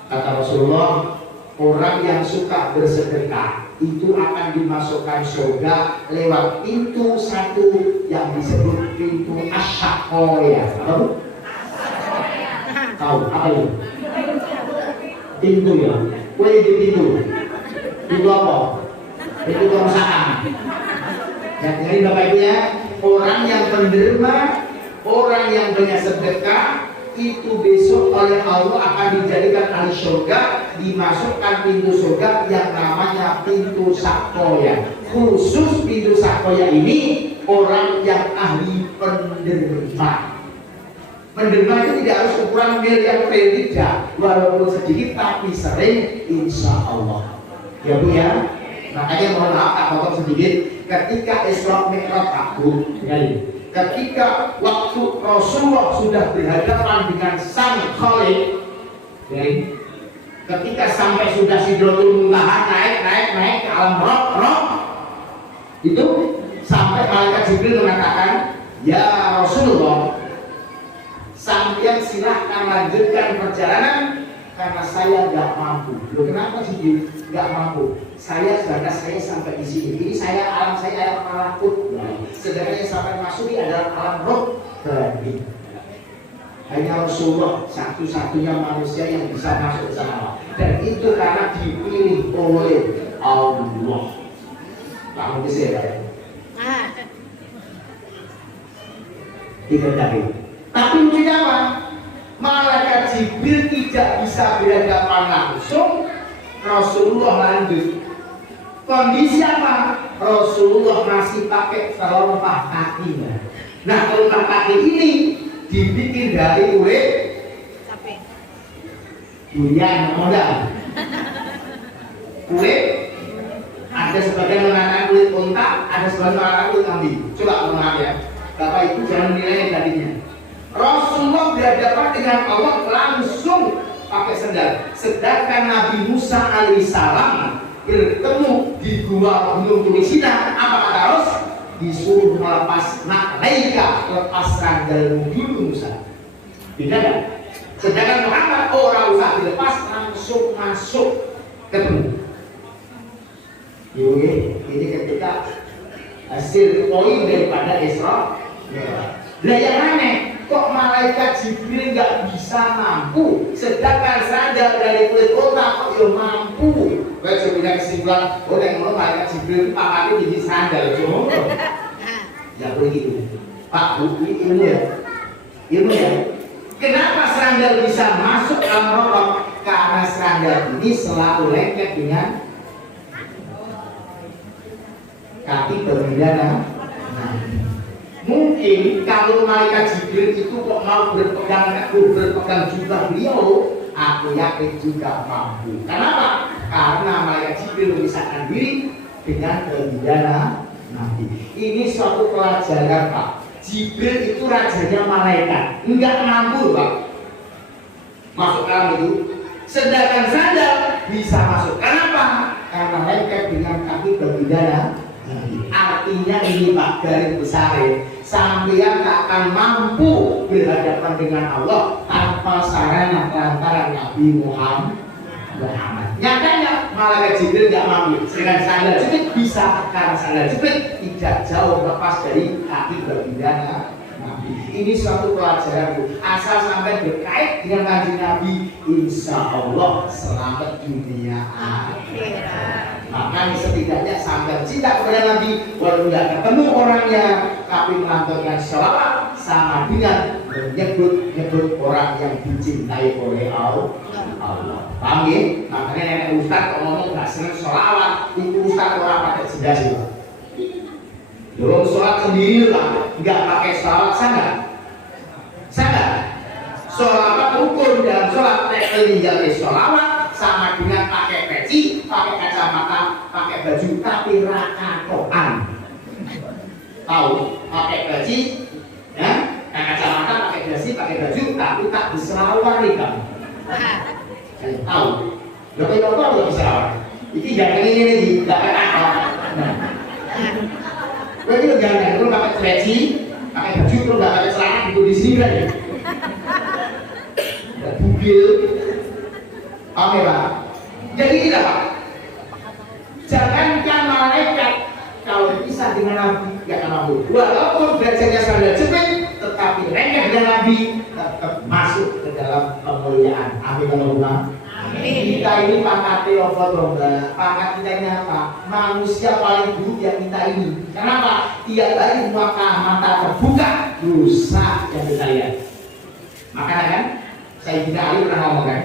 Kata Rasulullah, orang yang suka bersedekah itu akan dimasukkan surga lewat pintu satu yang disebut pintu asyakoya. Tahu? Tahu apa itu? Pintu ya. Kue di pintu. Pintu apa? Pintu kerusakan. Jadi Bapak Ibu ya, orang yang menerima, orang yang banyak sedekah itu besok oleh Allah akan dijadikan ahli surga, dimasukkan pintu surga yang namanya pintu sakoya. Khusus pintu sakoya ini orang yang ahli penerima. Penerima itu tidak harus ukuran miliar tidak, walaupun sedikit tapi sering, insya Allah. Ya Bu ya, makanya mohon maaf tak potong sedikit. Ketika Isra Mi'raj aku, ketika waktu Rasulullah sudah berhadapan dengan Sang Khalik, ketika sampai sudah Sidratul Muntaha naik ke alam roh, itu sampai malaikat Jibril mengatakan, ya Rasulullah, sampeyan silahkan lanjutkan perjalanan karena saya nggak mampu. Loh, kenapa sih nggak mampu? Saya sampai di sini. Ini alam saya malakut. Sedangkan yang sampai masuk ini adalah alam roh bani. Hanya Rasulullah satu-satunya manusia yang bisa masuk ke sana. Dan itu karena dipilih oleh Allah. Kamu bisa ya? Tidak tahu. Tapi lucunya apa? Malaikat Jibril tidak bisa berhadapan langsung. Rasulullah lanjut. Kondisi apa? Rasulullah masih pakai telompah kakinya. Nah, telompah kaki ini dibikin dari kulit durian modal. Kulit ada sebagian mengatakan kulit unta, ada sebagian mengatakan kulit kambing. Coba mengenal ya. Bapak Ibu jangan menilai tadinya. Rasulullah berhadapan dengan Allah langsung pakai sendal. Sedangkan Nabi Musa alaihissalam bertemu di gua Gunung Tulisina, apa kata Rasul? Disuruh melepas na'laika, lepas sandalmu dulu Musa. Beda kan? Sedangkan Muhammad orang usah dilepas, langsung masuk ketemu. Ini ketika hasil poin daripada Isra. Lah yang aneh, kok malaikat Jibril nggak bisa mampu, sedangkan sandal dari kulit unta kok ya mampu. Baik sebenarnya kesimpulan, yang mau malaikat Jibril itu pakainya di sandal, cuma nggak boleh gitu. Pak Bu, ilmu ya. Kenapa sandal bisa masuk dalam rokok? Karena sandal ini selalu lengket dengan kaki berbeda. Mungkin kalau malaikat Jibril itu kok mau berpegang juga beliau, aku yakin juga mampu. Kenapa? Karena malaikat Jibril memisahkan diri dengan pidana Nabi. Ini suatu pelajaran Pak. Jibril itu rajanya malaikat, enggak mampu Pak masuk ke dalam itu. Sedangkan sandal bisa masuk. Kenapa? Karena lengket dengan kaki berbidana. Artinya ini Pak, garis besar, sampeyan tak akan mampu berhadapan dengan Allah tanpa sarana lantaran Nabi Muhammad. Nyatanya malaikat Jibril tidak mampu, sedangkan sandal Jibril bisa, karena sandal Jibril tidak jauh lepas dari kaki berbidana Nabi. Ini suatu pelajaran Bu. Asal sampai berkait dengan kanjeng Nabi, insya Allah selamat dunia akhirat. Makanya setidaknya sampai cinta kepada Nabi, walaupun tidak ketemu orangnya, tapi melantunkan sholawat sama dengan menyebut orang yang dicintai oleh Allah. Paham ya? Makanya nenek Ustaz kalau ngomong nggak seneng sholawat, itu Ustaz orang pakai sendal. Dorong sholat sendiri lah, nggak pakai sholawat sangat. Sholawat rukun dalam sholat, nek meninggalkan sholawat sama dengan pakai peci, pakai kacamata, pakai baju, tapi rakatoan. Tahu? Pakai peci, ya, kacamata, pakai dasi, pakai baju, tapi tak diselawar nih kamu. Tahu? Dokter belum diselawar. Ini jangan ini, nggak kayak Gue itu jangan, lu pakai peci, pakai baju, lu nggak pakai celana, gitu di sini kan ya. Bugil, oke Pak. Jadi tidak Pak. Jangankan malaikat, kalau bisa dengan Nabi, nggak akan mampu. Walaupun derajatnya sama jepit, tetapi lengket dengan Nabi tetap masuk ke dalam kemuliaan. Amin Allahumma. Kita ini pangkatnya apa dong? Pangkat kita ini apa? Manusia paling buruk yang kita ini. Kenapa? Tiap hari mata terbuka dosa yang kita lihat. Makanya kan, saya tidak Ali pernah ngomong kan,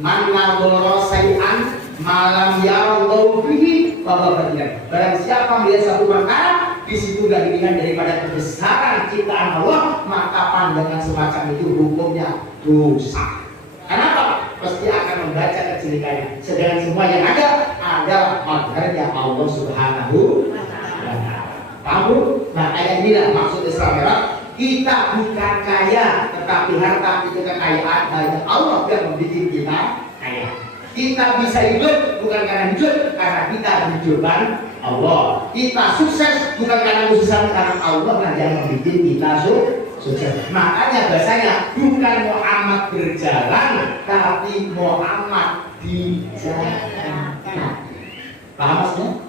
man nadhara sayan malam yallahu bihi bahwa berdiam. Barang siapa melihat satu perkara di situ tidak dilihat daripada kebesaran ciptaan Allah, maka pandangan semacam itu hukumnya dosa. Kenapa? Pasti akan membaca kejelekannya. Sedangkan semua yang ada adalah mazharnya Allah Subhanahu wa Ta'ala. Paham? Nah, ayat inilah maksud Isra Mi'raj. Kita bukan kaya, tetapi harta itu kekayaan hanya Allah yang membuat kita kaya. Kita bisa hidup bukan karena hidup, karena kita dihidupkan Allah. Kita sukses bukan karena kesuksesan, karena Allah yang membuat kita sukses. Makanya bahasanya bukan Muhammad berjalan, tapi Muhammad dijalankan. Paham maksudnya?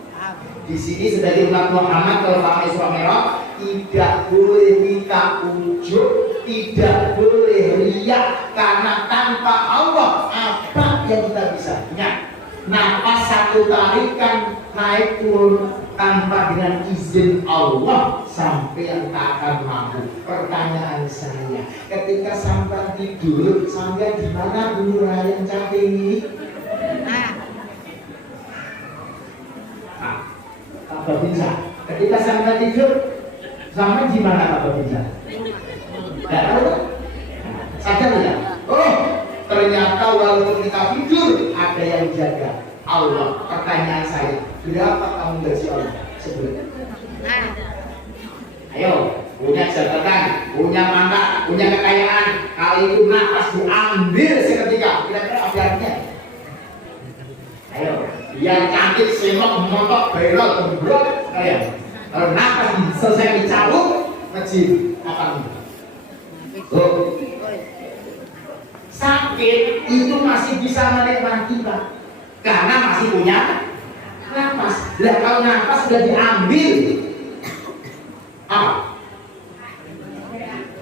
Di sini sebagai umat Muhammad kalau paham Isra Mi'raj, tidak boleh kita ujub, tidak boleh riak, karena tanpa Allah apa yang kita bisa punya? Napas satu tarikan naik turun tanpa dengan izin Allah sampai yang tak akan mampu. Pertanyaan saya, ketika sampai tidur, sampai di mana Bu yang cantik ini? Apa bisa? Ketika sampai tidur, sampai di mana Pak bisa? Tidak tahu? Sadar tidak? Oh, ternyata walaupun kita tidur ada yang jaga Allah. Pertanyaan saya, berapa kamu gaji Allah sebelumnya? Ayo, punya jabatan, punya pangkat, punya kekayaan, kali itu nafas diambil seketika, kira-kira apa artinya? Ayo, yang cantik, semok, montok, berol, gembrot, kalian. Kalau nafas selesai dicabut, ngejim, apa nih? Oh. Sakit itu masih bisa menikmati Pak, karena masih punya nafas. Lah kalau nafas sudah diambil, apa?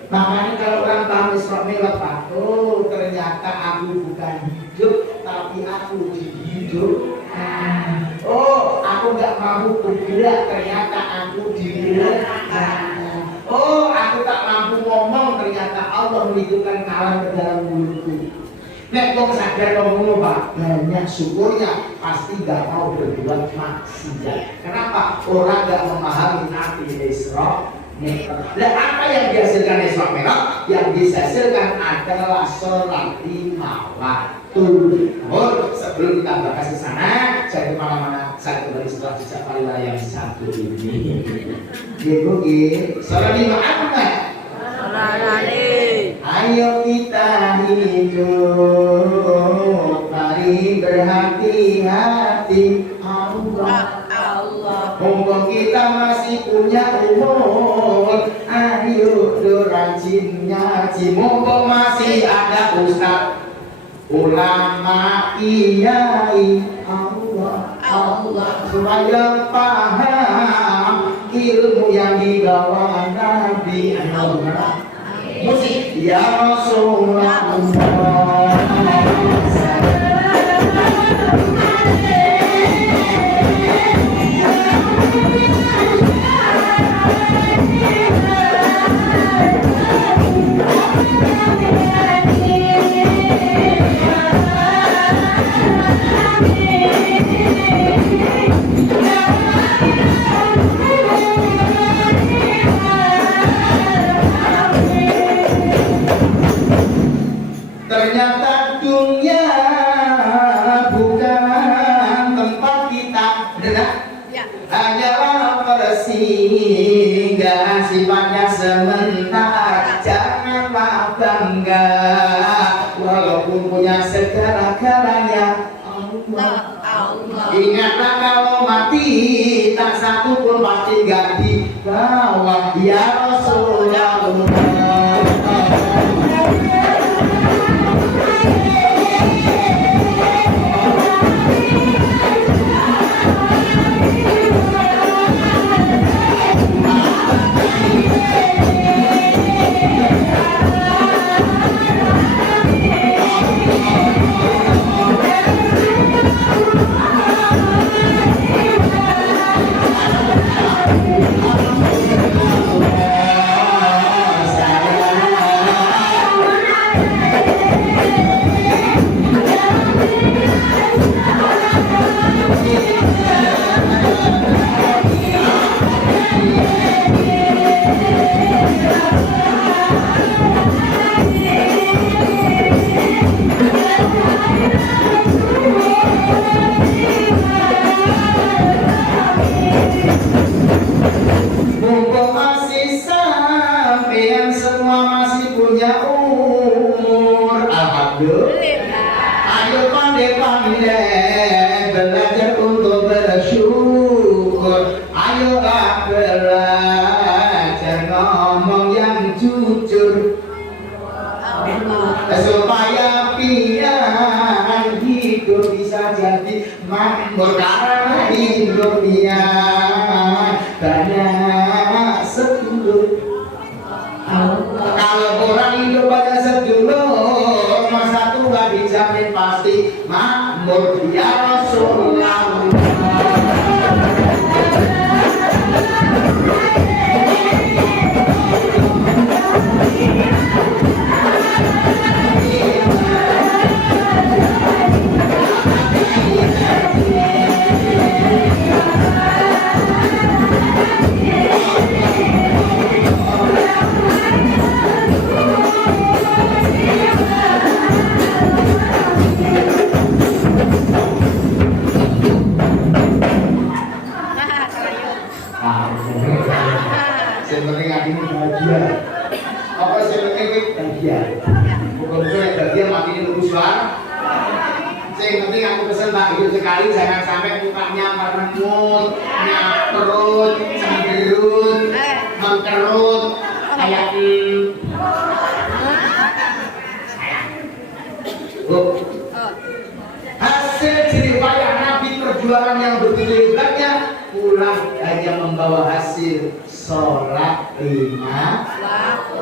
Makanya kalau orang tahu Isra Mi'raj Pak, oh ternyata aku bukan hidup, tapi aku dihidupkan. Oh, aku nggak mampu bergerak, ternyata aku digerakkan. Oh, aku tak mampu ngomong, ternyata Allah menghidupkan kalam ke dalam mulutku. Nek kok sadar ngomong Pak, banyak syukurnya, pasti gak mau berbuat maksiat. Kenapa? Orang gak memahami arti Isra Mi'raj. Dan apa yang dihasilkan Isra Mi'raj? Yang dihasilkan adalah sholat 5 waktu. Oh, sebelum kita bahas ke sana, saya kemana-mana, saya kembali setelah jejak pariwara yang satu ini. Ibu, sholat 5 apa? Ayo kita hidup, mari berhati-hati. Allah, mumpung kita masih punya umur, ayo rajin ngaji. Mumpung masih ada ustaz, ulama, kiai. Allah, supaya paham ilmu yang dibawa Nabi. Musik ya Rasulullah. singgah sifatnya sementara, janganlah bangga walaupun punya segala-galanya. Ingatlah kalau mati tak satu pun pasti gak dibawa ya Rasulullah. Mumpung masih sampean semua masih punya umur, alhamdulillah. Ayo pandai-pandai belajar untuk bersyukur. Ayolah belajar ngomong yang jujur supaya pian hidup bisa jadi makmur karena hidupnya banyak sedulur. Kalau orang hidup banyak sedulur, masa tua dijamin pasti makmur ya Rasulullah. Sebenarnya ngaji ini bahagia. Apa sebenarnya ini bahagia? Bukan-bukan yang bahagia mati ini lulus lah. Yang penting aku pesan tak hidup sekali, jangan sampai mukanya merengut, nyaprut, cemberut, mengkerut, kayak hasil jeripayah Nabi perjuangan yang begitu hebatnya, pulang hanya membawa hasil sholat 5 waktu.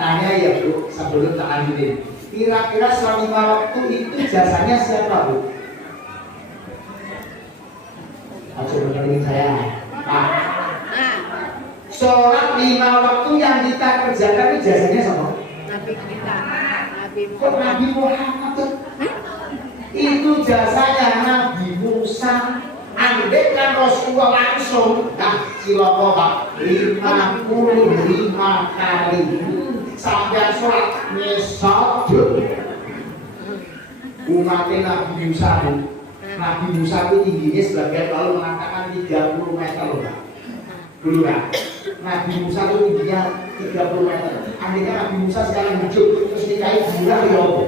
Tanya ya Bu, sebelum tak lanjutin, kira-kira sholat 5 waktu itu jasanya siapa Bu? Ayo dengerin saya Pak. Sholat 5 waktu yang kita kerjakan itu jasanya siapa? Nabi kita. Kok Nabi Muhammad tuh? Itu jasanya Nabi Musa. Andai kan Rasulullah langsung ciloko Pak 55 kali sampai sholat nyesot umatnya Nabi Musa. Nabi Musa itu tingginya sebagian lalu mengatakan 30 meter loh Pak. Dulu kan Nabi Musa itu tingginya 30 meter. Andai kan Nabi Musa sekarang hidup terus nikahin bulan ya apa?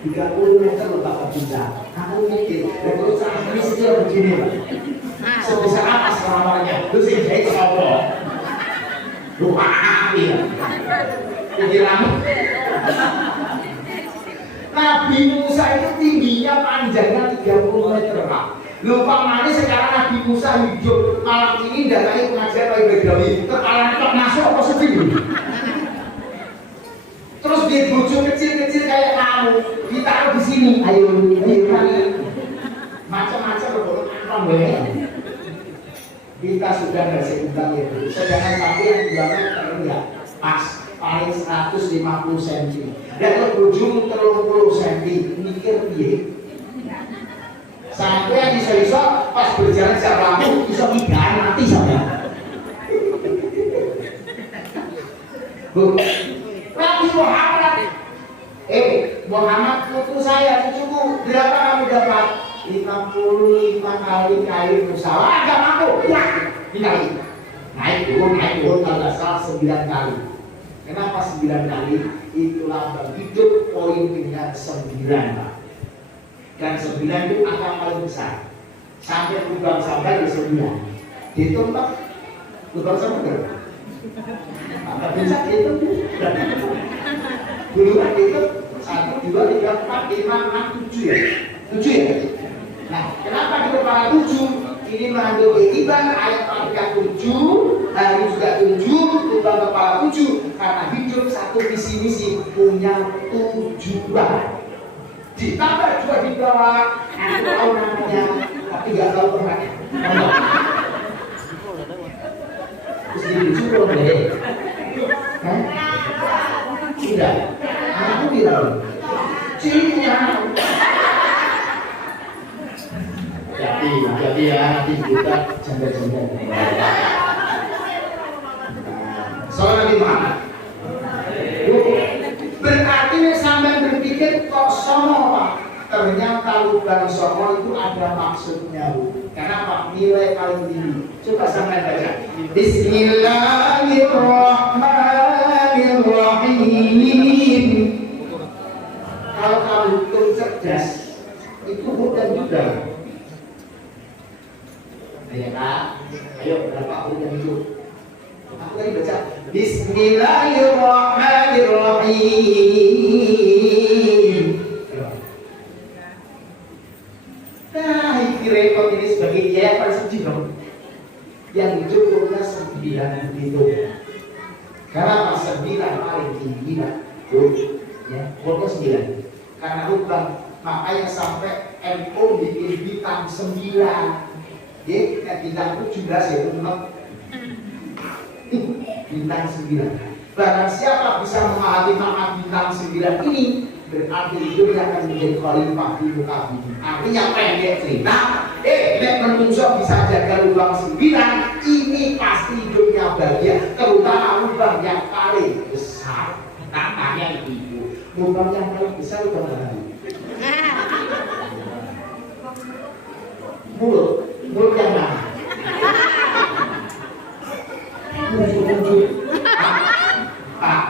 30 meter loh Pak Bisa. Kamu mikir, dan terus ini setiap begini Pak. Sebesar apa selamanya? Terus yang jahit sopo. Lupa api ya. Pikiranmu. Nabi Musa itu tingginya panjangnya 30 meter Pak. Lupa mana sekarang Nabi Musa hidup malam ini datangi pengajian Pak Ibrahim. Terkalan tak masuk apa sedih? Terus dia bojo kecil-kecil kayak kamu ditaruh di sini, ayo macam-macam berbolong kita sudah nggak seimbang ya Bu. Sedangkan sampai yang bulangan terlihat pas paling 150 cm dan berujung 30 cm mikir piye sampai yang iso-iso pas berjalan jam lampu iso migahan mati sampai Bu. Nabi Muhammad Muhammad putu saya, cucuku berapa kamu dapat? 55 kali kain Musa. Wah, gak mampu. kuat dikali. Naik turun kalau nggak salah 9 kali. Kenapa 9 kali? Itu lambang hidup, poinnya 9, Pak. Dan 9 itu angka paling besar. Sampai lubang sampai di 9. Dihitung Pak, lubang sampai berapa? Nggak bisa dihitung. Dulu kan itu 1, 2, 3, 4, 5, 6, 7 ya. 7 ya. Nah, kenapa di kepala 7? Ini mengandung kehidupan ayat Al-Fatihah 7, hari juga 7, lubang kepala 7. Karena hidup satu visi-misi punya tujuan. Ditambah juga di bawah, aku tahu namanya, tapi nggak tahu tempatnya. Terus dicukup deh. Tidak, aku bilang cirinya. Jadi ya nanti kita janda-janda. Soal Nabi Muhammad. Berarti sampai berpikir kok somo Pak. Ternyata lubang somo itu ada maksudnya Bu. Kenapa? Nilai paling tinggi. Coba sampai baca. Bismillahirrahmanirrahim. Kalau kamu itu cerdas, itu bukan juga. Ayo Kak, ayo berapa bukan itu? Aku tadi baca Bismillahirrahmanirrahim. Nah, ini repot ini sebagai dia yang paling sedih dong. Yang hidupnya 9 begitu. Karena 9 paling tinggi lah. Ya, pokoknya 9. Karena lubang, makanya sampai NU bikin bintang 9. Ya, bintang 17 ya teman. Bintang 9. Barang siapa bisa memahami makna bintang 9 ini, berarti hidupnya akan menjadi khalifah di muka bumi. Artinya pendek cerita, nek menungso bisa jaga lubang 9, ini pasti hidupnya bahagia, terutama lubang yang paling besar. Katanya itu, lubang yang paling besar lubang mana? Mulut yang mana? Pak,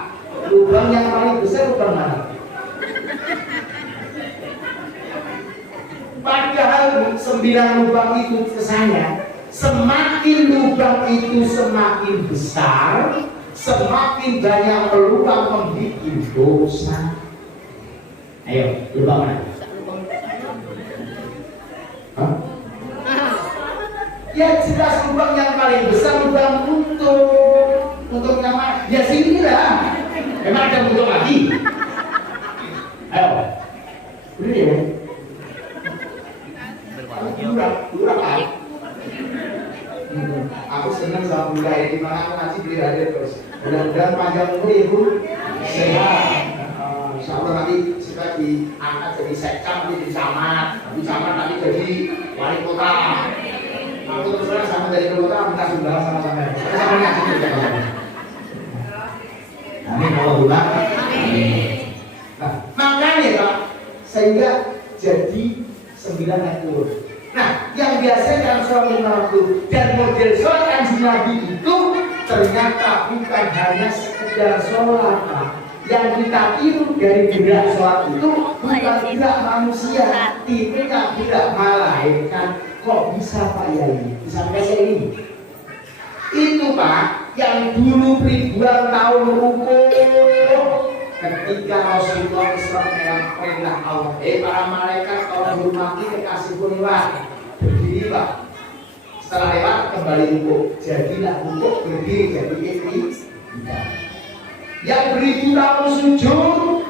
lubang yang paling besar lubang mana? Padahal 9 lubang itu kesannya, semakin lubang itu semakin besar, semakin banyak peluang membuat dosa. Ayo, lubang mana? Hah? Ya jelas lubang yang paling besar lubang untuk nama. Ya sini lah. Emang ada untuk lagi? Ayo, ini ya. Durang kan? Aku senang sama Bunda ya, dimana aku ngaji beli hadir terus. Mudah-mudahan panjang umur ibu sehat. Insya Allah nanti sudah diangkat jadi sekcam, nanti jadi camat, nanti jadi wali kota. Aku terus sama dari kota minta sumbangan sama-sama. Sama ngaji juga. Amin Allah bulan. Nah, makanya Pak, sehingga jadi 9 ekor. Nah, yang biasanya dalam sholat itu dan model sholat kanjeng Nabi itu ternyata bukan hanya sekedar sholat, Pak. Yang kita tiru dari gerak sholat itu bukan gerak manusia, tipenya gerak malaikat. Kok bisa Pak Yai? Bisa kayak ini? Itu Pak, yang dulu ribuan tahun rukuk ketika Rasulullah Isra dengan perintah Allah, para malaikat tolong hormati kekasih lewat, berdiri Pak. Setelah lewat kembali rukuk, jadilah rukuk berdiri jadi istri. Yang beribu tahun sujud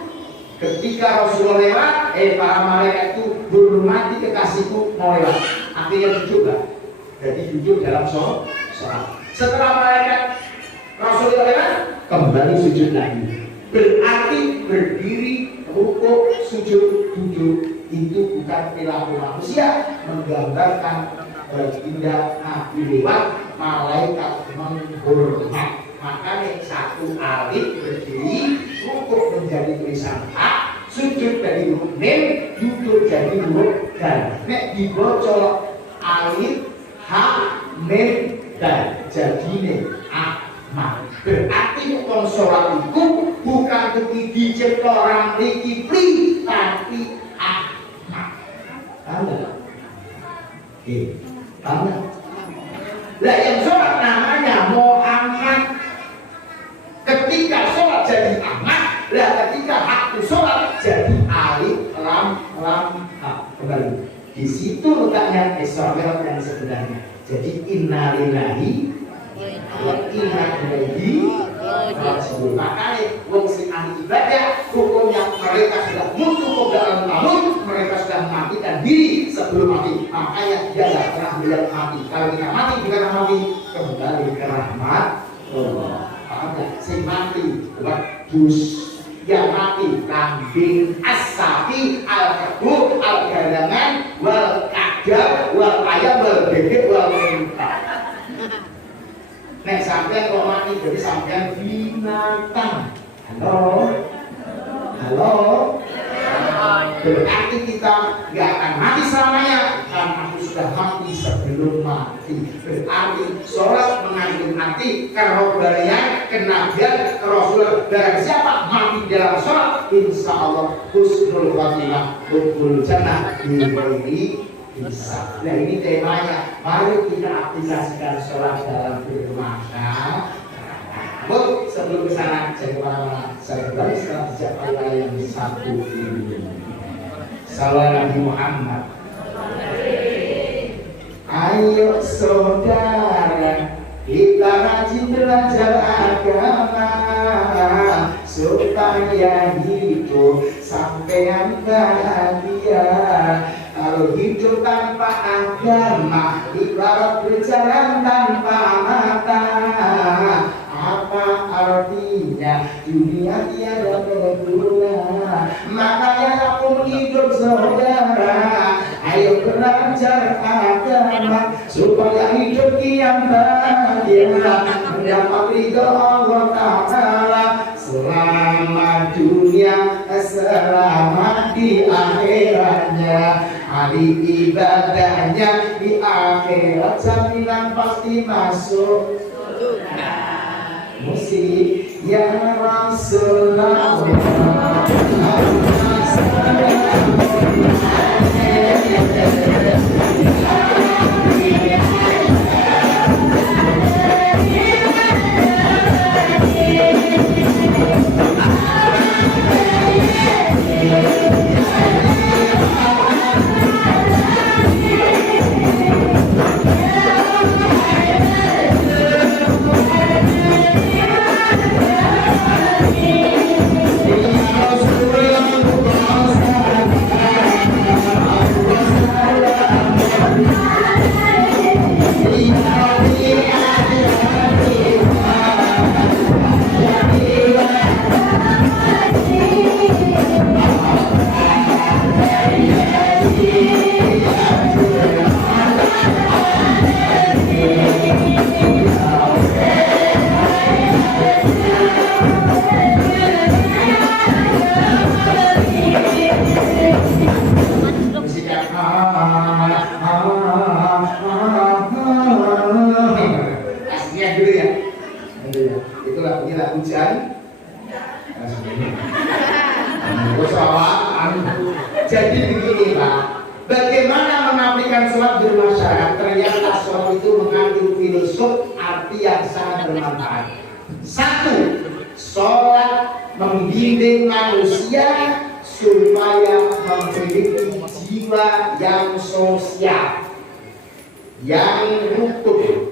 ketika Rasulullah lewat, para malaikat itu hormati kekasihku mau lewat. Akhirnya duduk Pak. Jadi duduk dalam sholat. Setelah malaikat Rasulullah lewat, kembali sujud lagi. Berarti berdiri, rukuk, sujud, duduk itu bukan perilaku manusia, menggambarkan baginda Nabi lewat, malaikat menghormat. Makanya satu alif berdiri, rukuk menjadi tulisan hak, sujud dari huruf mim, duduk jadi huruf dal. Nek dibocor alif, hak, dan jadine Ahmad. Berarti wong sholat itu bukan kudu dicipta orang mriki pri, tapi Ahmad. Tahu? Tahu? Lah yang sholat namanya Muhammad. Ketika sholat jadi Ahmad, lah ketika aku sholat jadi alif lam ha. Kembali. Di situ letaknya Israel yang sebenarnya. Jadi innalillahi wa inna ilaihi raji'un. Makanya wong sing ahli ibadah hukumnya mereka sudah mutu dalam maut, mereka sudah matikan diri sebelum mati. Makanya dia tidak pernah melihat mati. Kalau kita mati bukan mati, kembali ke rahmat Allah. Ada sing mati wedhus yang mati kambing as-sapi al-kebu al-garangan wal kadal wal ayam wal bebek wal mentah. Nek sampean kok mati jadi sampean binatang. Halo. Berarti kita nggak akan mati selamanya karena aku sudah mati sebelum mati. Berarti sholat mengandung arti kerohanian, kenabian, kerasulan. Barang siapa mati dalam sholat, insya Allah husnul khatimah, husnul jannah diberi bisa. Nah ini temanya. Mari kita aktifasikan sholat dalam bermasa. Namun sebelum kesana saya kemana-mana. Saya kembali setelah sejak ayat yang satu ini. Salam Nabi Muhammad. Ayo saudara, kita rajin belajar agama supaya hidup sampean bahagia. Kalau hidup tanpa agama ibarat berjalan tanpa mata. Apa artinya dunia tiada berguna? Makanya aku hidup saudara, ayo belajar agama supaya hidup yang bahagia, mendapat ridho Allah Ta'ala selama dunia, selamat di akhiratnya. Hari ibadahnya di akhirat jaminan pasti masuk musik ya Rasulullah. Jadi begini Pak, bagaimana menafikan sholat bermasyarakat? Ternyata sholat itu mengandung filosof arti yang sangat bermanfaat. Satu, sholat membimbing manusia supaya memiliki jiwa yang sosial, yang rukun,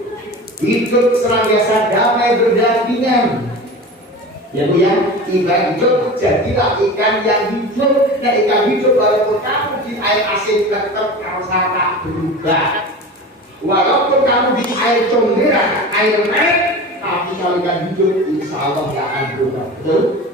hidup senantiasa damai berdampingan. Ya Bu ya, ikan hidup jadilah ikan yang hidup. Nah ikan hidup walaupun kamu di air asin tetap rasa tak berubah. Walaupun kamu di air comberan, air merah, tapi kalau ikan hidup insya Allah tidak akan berubah. Betul?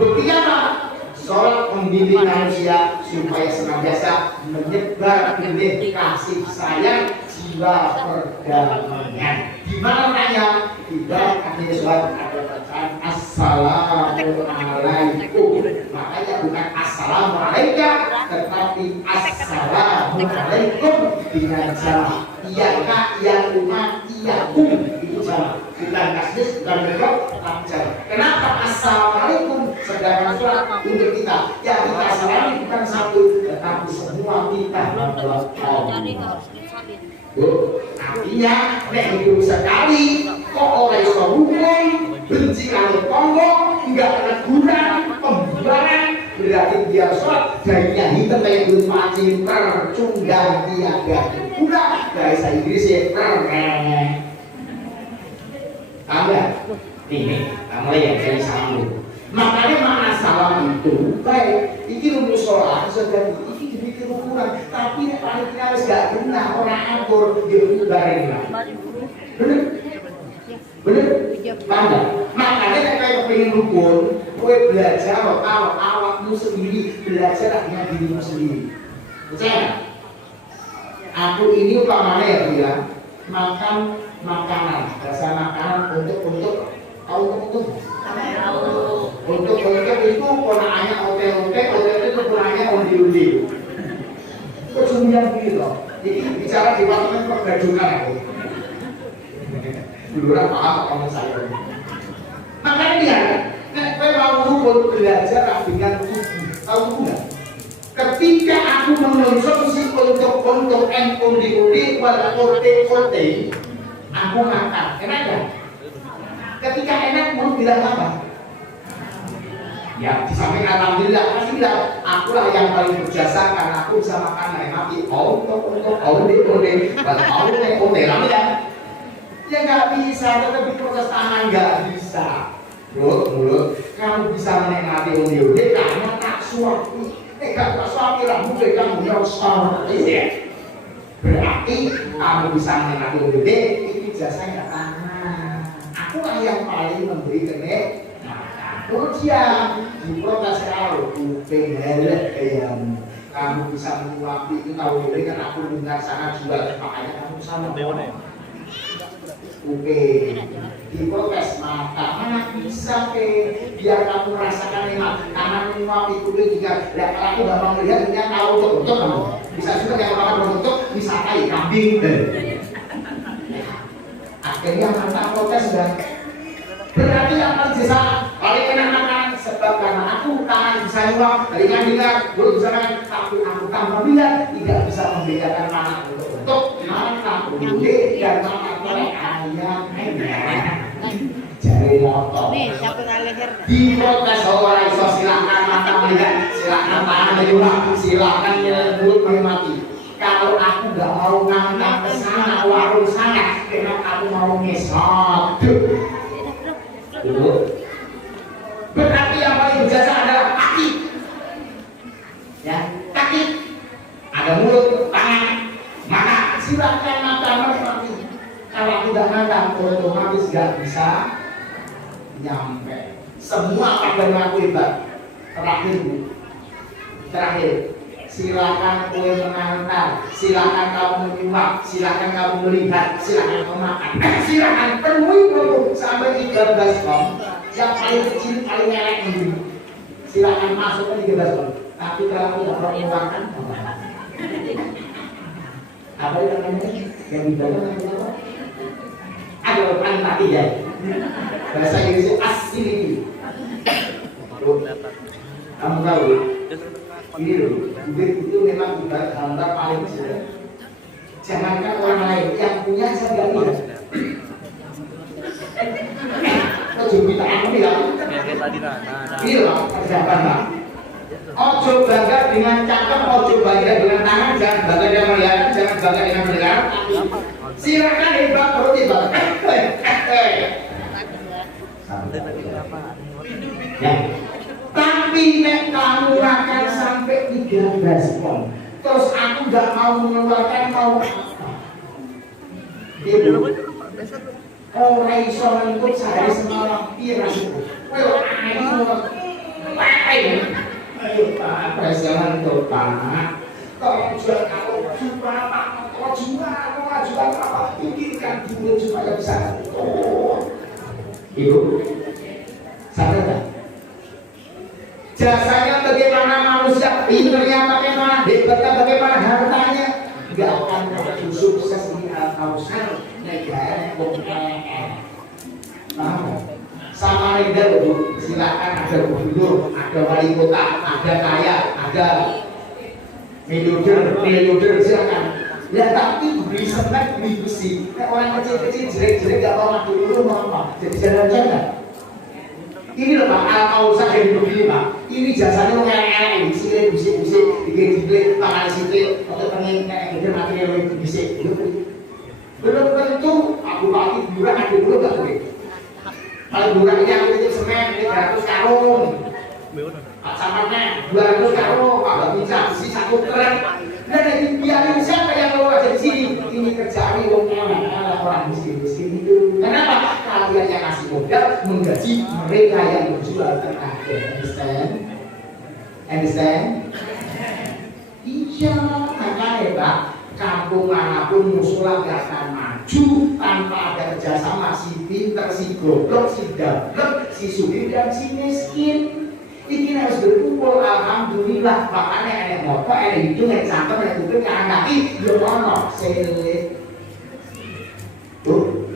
Buktinya apa? Sholat membimbing manusia supaya senantiasa menyebar benih kasih sayang, jiwa perdamaian. Di mana orangnya? Tidak akhirnya sholat ada bacaan Assalamualaikum. Makanya bukan Assalamualaikum, tetapi Assalamualaikum. dengan jamak. Iyaka, iyakuma, iyakum itu jamak. Bukan tasnis, bukan mufrad, tapi jamak. Kenapa assalamualaikum sedangkan surat untuk kita? Ya kita salami bukan satu, tetapi semua kita adalah Allah. Artinya nek hidup sekali kok ora iso hukum, benci karo tangga, enggak teguran, pembubaran, berarti dia sholat darinya hitam kayak belum mati percundang tiada udah dari saya Inggris ya ada ini mulai yang saya sambung. Makanya makna salam itu baik ini rumus sholat sedang ini dipikir ukuran tapi paling tidak gak guna orang atur dia bareng lah bener mana makanya kayak pengen rukun kowe belajar kalau awakmu sendiri belajar hanya dirimu sendiri percaya aku ini umpamanya ya bilang makan makanan rasa makanan untuk itu ponakannya otel itu ponakannya undi kok cuma gitu jadi bicara departemen pergaduhan aku dulu paham kamu saya makanya dia nek mau rukun belajar dengan tubuh tahu nggak ketika aku mengonsumsi untuk undi wala kote aku makan enak gak? Ketika enak mau bilang apa? Ya di samping alhamdulillah pasti bilang akulah yang paling berjasa karena aku bisa makan enak untuk undi wala ya ya nggak bisa, tetapi proses tangan nggak bisa. Mulut, kamu bisa menikmati undi karena tak suapi. Tak suapi lah, mungkin kamu nyosor. Berarti kamu bisa menikmati undi itu jasanya tangan. Aku lah yang paling memberi kenikmatan. Kemudian diprotes kalau kuping helek kamu bisa menyuapi itu tahu kan aku dengar sana juga makanya kamu sama. Diprotes mata mana bisa biar kamu merasakan nikmat karena menyuap itu juga lihat kalau aku gampang melihat dengan tahu untuk kamu bisa juga yang makan untuk bisa kayak kambing akhirnya mata protes dan berarti yang paling bisa paling enak makan sebab karena aku tangan bisa nyuap dari kandungan mulut bisa makan tapi aku tanpa lihat tidak bisa membedakan mana untuk mana undi dan mana ayam jari motor diprotes orang iso silakan mata melihat silakan tangan menyuap silakan mulut menikmati kalau aku gak mau ngangkat ke sana warung sana karena aku mau ngesot berarti yang paling berjasa adalah kaki ya kaki ada mulut tangan mata silakan mata menikmati kalau tidak makan otomatis gak bisa nyampe semua pada ngaku hebat terakhir silakan kue mengantar silakan kamu menyuap silakan kamu melihat silakan kamu makan silakan penuhi perut sampai 13 kom yang paling kecil paling elek ini silakan masuk ke 13 kom tapi kalau tidak mau makan apa itu namanya yang dibaca namanya apa? Ada orang tadi ya bahasa Inggris acidity kamu tahu ini loh itu memang ibarat hamba paling kecil jangankan orang lain yang punya saya nggak lihat ojo kita ambil ya ini loh persiapan lah ojo bangga dengan cakep ojo bangga dengan tangan jangan bangga dengan melihat jangan bangga dengan mendengar silakan hebat perut hebat ya tapi nek kamu akan sampai 13 pon terus aku gak mau mengeluarkan mau apa ibu orang iso ngikut sehari semalam iya itu well ayo pak presiden itu pak kalau jual kalau jumpa pak kalau jual apa pikirkan dulu supaya bisa ibu sadar tak jasanya bagaimana manusia pinternya bagaimana hebatnya bagaimana hartanya nggak akan Paham? Sama Reda Bu, silakan ada gubernur, ada wali kota, ada kaya, ada miliarder silakan. Ya tapi beli semen, beli besi. Orang kecil-kecil jelek-jelek gak mau mati dulu mau apa? Jadi jalan-jalan. Ini loh Pak, Al-Kausar yang begini Pak. Ini jasanya orang elek-elek, disini bisik-bisik, dikit-dikit, makan sitil, atau pengen kayak gede material yang bisik. Belum tentu, Abu Bakar Burak ada dulu gak boleh. Kalau Burak ini aku titip semen, 300 karung. Pak Samarnya 200 karung, Pak Babinsa besi 1 keren. Dan yang biarin siapa yang mau aja di sini? Ini kerjaan wong orang miskin-miskin itu. Kenapa? Kalian yang kasih modal menggaji mereka yang berjual tenaga. Understand? Iya, makanya Pak, kampung manapun musola gak akan maju tanpa ada kerjasama si pinter, si goblok, si dablek, si sugih dan si miskin. Ini harus berkumpul, alhamdulillah. Makanya ada motor, ada hidung, ada cangkem, ada kuping, ada kaki, ya ono selit. Tuh,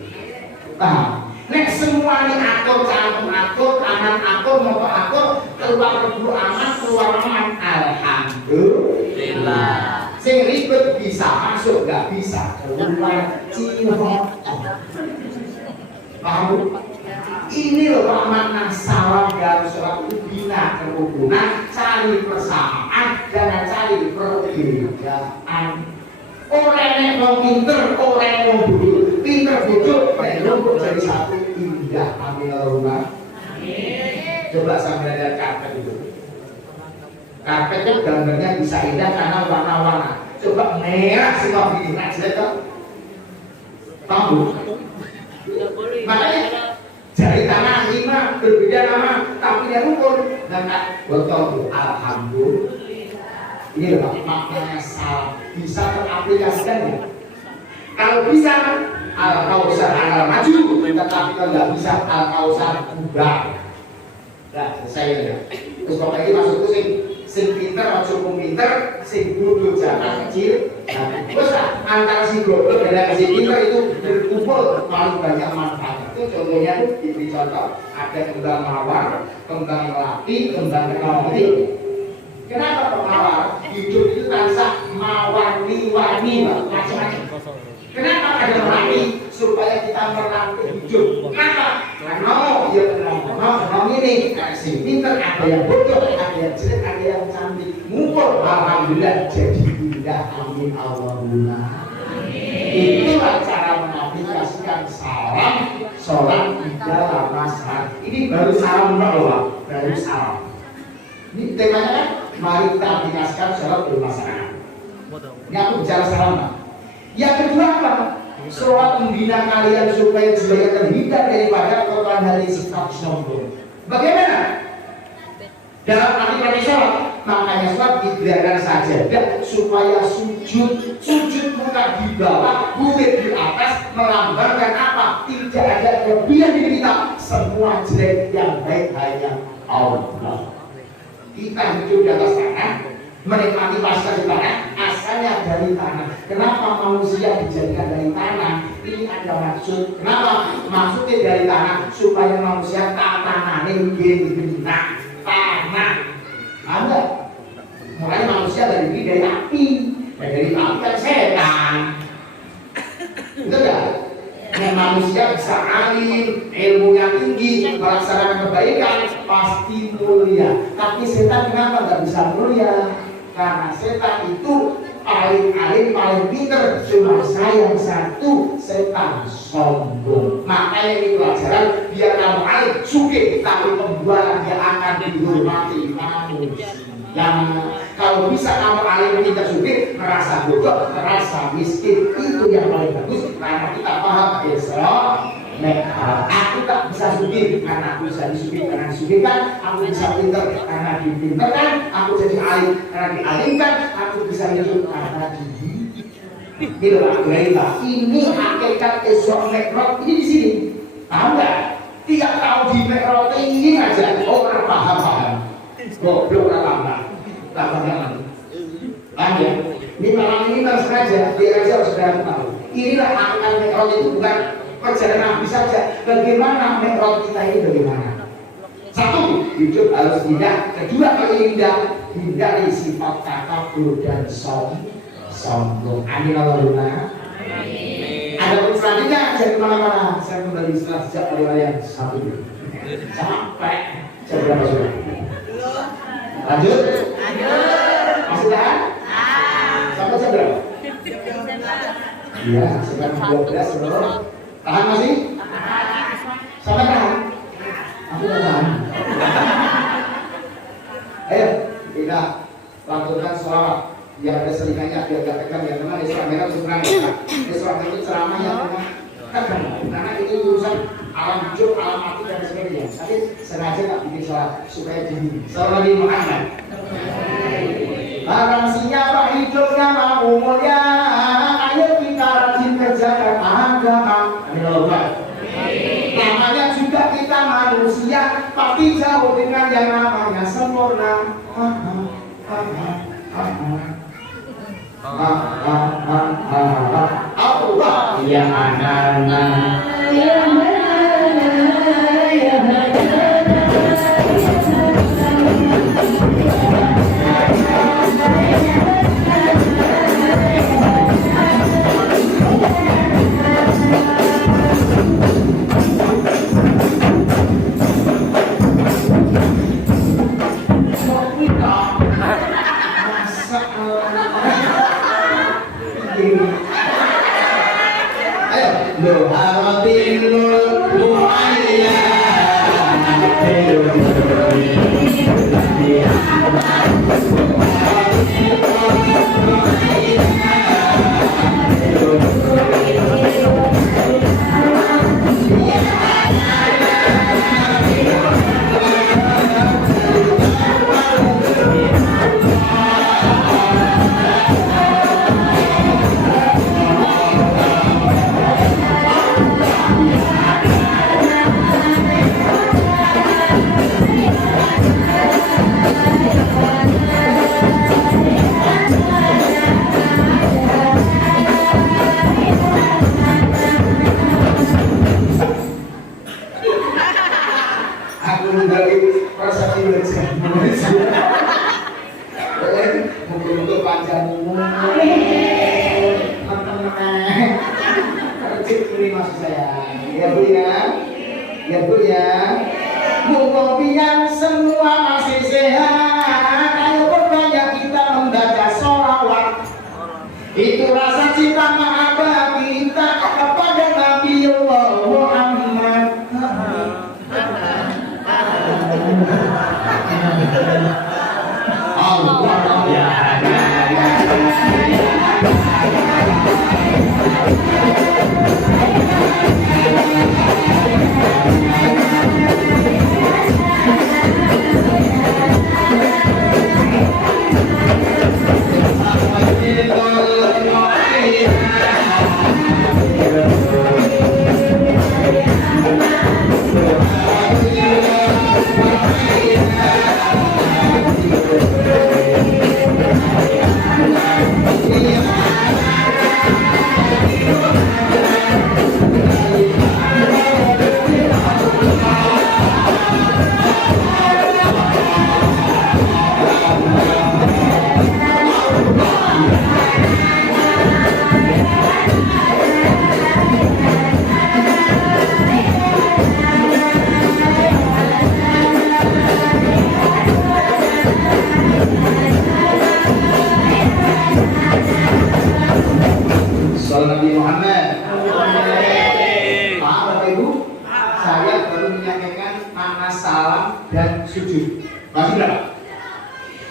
paham? Nek semua ini atur, cangkem atur, aman atur, motor atur, keluar dulu aman, keluar aman, alhamdulillah. Sing ribet bisa masuk, gak bisa keluar Cina. Paham? Ini loh makna salam dan sholat itu bina kerukunan, cari persamaan, jangan cari perbedaan. Orang yang mau pinter, orang yang mau bodoh, pinter bodoh, belum jadi satu indah. Amin Allahumma. Coba sampai lihat karpet itu. Karpet itu gambarnya bisa indah karena warna-warna. Coba merah semua begini, nah jelek kan? Paham? Makanya jari tangan 5 berbeda nama tapi dia rukun dan betul alhamdulillah. Ini loh maknanya salah bisa teraplikasikan ya. Kalau bisa Al-Kausar akan maju, tetapi kalau nggak bisa Al-Kausar bubar. Nah selesai ya. Terus pokoknya ini maksudku sing pinter cukup pinter, sing bodoh jangan kecil. Nah terus antara si goblok dan si pinter itu berkumpul paling banyak manfaat. Itu contohnya tuh diberi contoh ada kembang mawar, kembang melati, kembang kenali. Kenapa mawar? Hidup itu tansah mawar-warni macam-macam. Kenapa ada melati? Supaya kita melatih hidup. Kenapa? Karena ya kenapa ini si pinter ada yang bodoh, ada yang jelek, ada yang cantik. Ngumpul alhamdulillah jadi indah. Amin Allahumma. Itulah cara mengaplikasikan salam sholat di dalam masyarakat. Ini baru salam loh, baru salam. Ini temanya kan, mari kita aplikasikan sholat di masyarakat. Ini aku bicara salam. Yang kedua apa? Sholat membina kalian supaya jiwanya terhindar daripada kotoran hati sifat sombong. Bagaimana? Dalam arti sholat, makanya sholat dibiarkan saja supaya sujud muka di bawah, bulir di atas, melambangkan apa? Tidak ada kelebihan di kita, semua jelek yang baik hanya Allah. Kita hidup di atas tanah, menikmati pasar di tanah, asalnya dari tanah. Kenapa manusia dijadikan dari tanah? Ini ada maksud. Kenapa? Maksudnya dari tanah supaya manusia tatanane dibina tanah. Ada. Mulai manusia dari api. Dari api kan setan. Betul gak? Yang manusia bisa alim, ilmunya tinggi, melaksanakan kebaikan, pasti mulia. Tapi setan kenapa gak bisa mulia? Karena setan itu paling alim, paling pinter. Cuma sayang satu, setan sombong. Makanya ini pelajaran, biar kamu alim, sugih, tapi pembualan dia akan dihormati manusia. Kalau bisa kamu alim kita sugih, merasa bodoh, merasa miskin, itu yang paling bagus. Karena kita paham Islam. Aku tak bisa sugih karena aku bisa disugih karena disugihkan. Aku bisa pinter karena dipinterkan. Aku jadi alim karena dialimkan. Aku bisa hidup karena ini hakikat Isra Mi'raj ini di sini. Tahu nggak? Tiap tahun di Mi'raj ini aja orang paham. Goblok tambah jangan. Paham ya? Ini malam ini harus sengaja, biar aja harus tahu. Inilah hakikat Mi'raj itu bukan perjalanan Nabi saja. Bagaimana mi'raj kita ini bagaimana? Satu, hidup harus indah. Kedua, kalau indah, hindari sifat takabur dan sombong. Amin Allahumma. Ada pun selanjutnya, jangan kemana-mana. Saya kembali setelah sejak yang satu dulu. Sampai jam berapa sudah? Lanjut? Masih tahan? Sampai jam berapa? Iya, sekitar 12 bro. Tahan masih? Sampai tahan? Aku udah tahan. Ayo, kita lakukan sholawat. Yang ada selingannya biar gak tegang ya teman. Isra Mi'raj sebenarnya Isra Mi'raj ceramahnya kan karena ini urusan alam hidup, alam mati dan sebagainya. Tapi sengaja tak bikin sholat supaya dingin. Salam Nabi Muhammad. Barang siapa hidupnya mau mulia, ayo kita rajin kerjakan agama. Amin Allah. Namanya juga kita manusia, pasti jauh dengan yang namanya sempurna. Allah ya anak-anak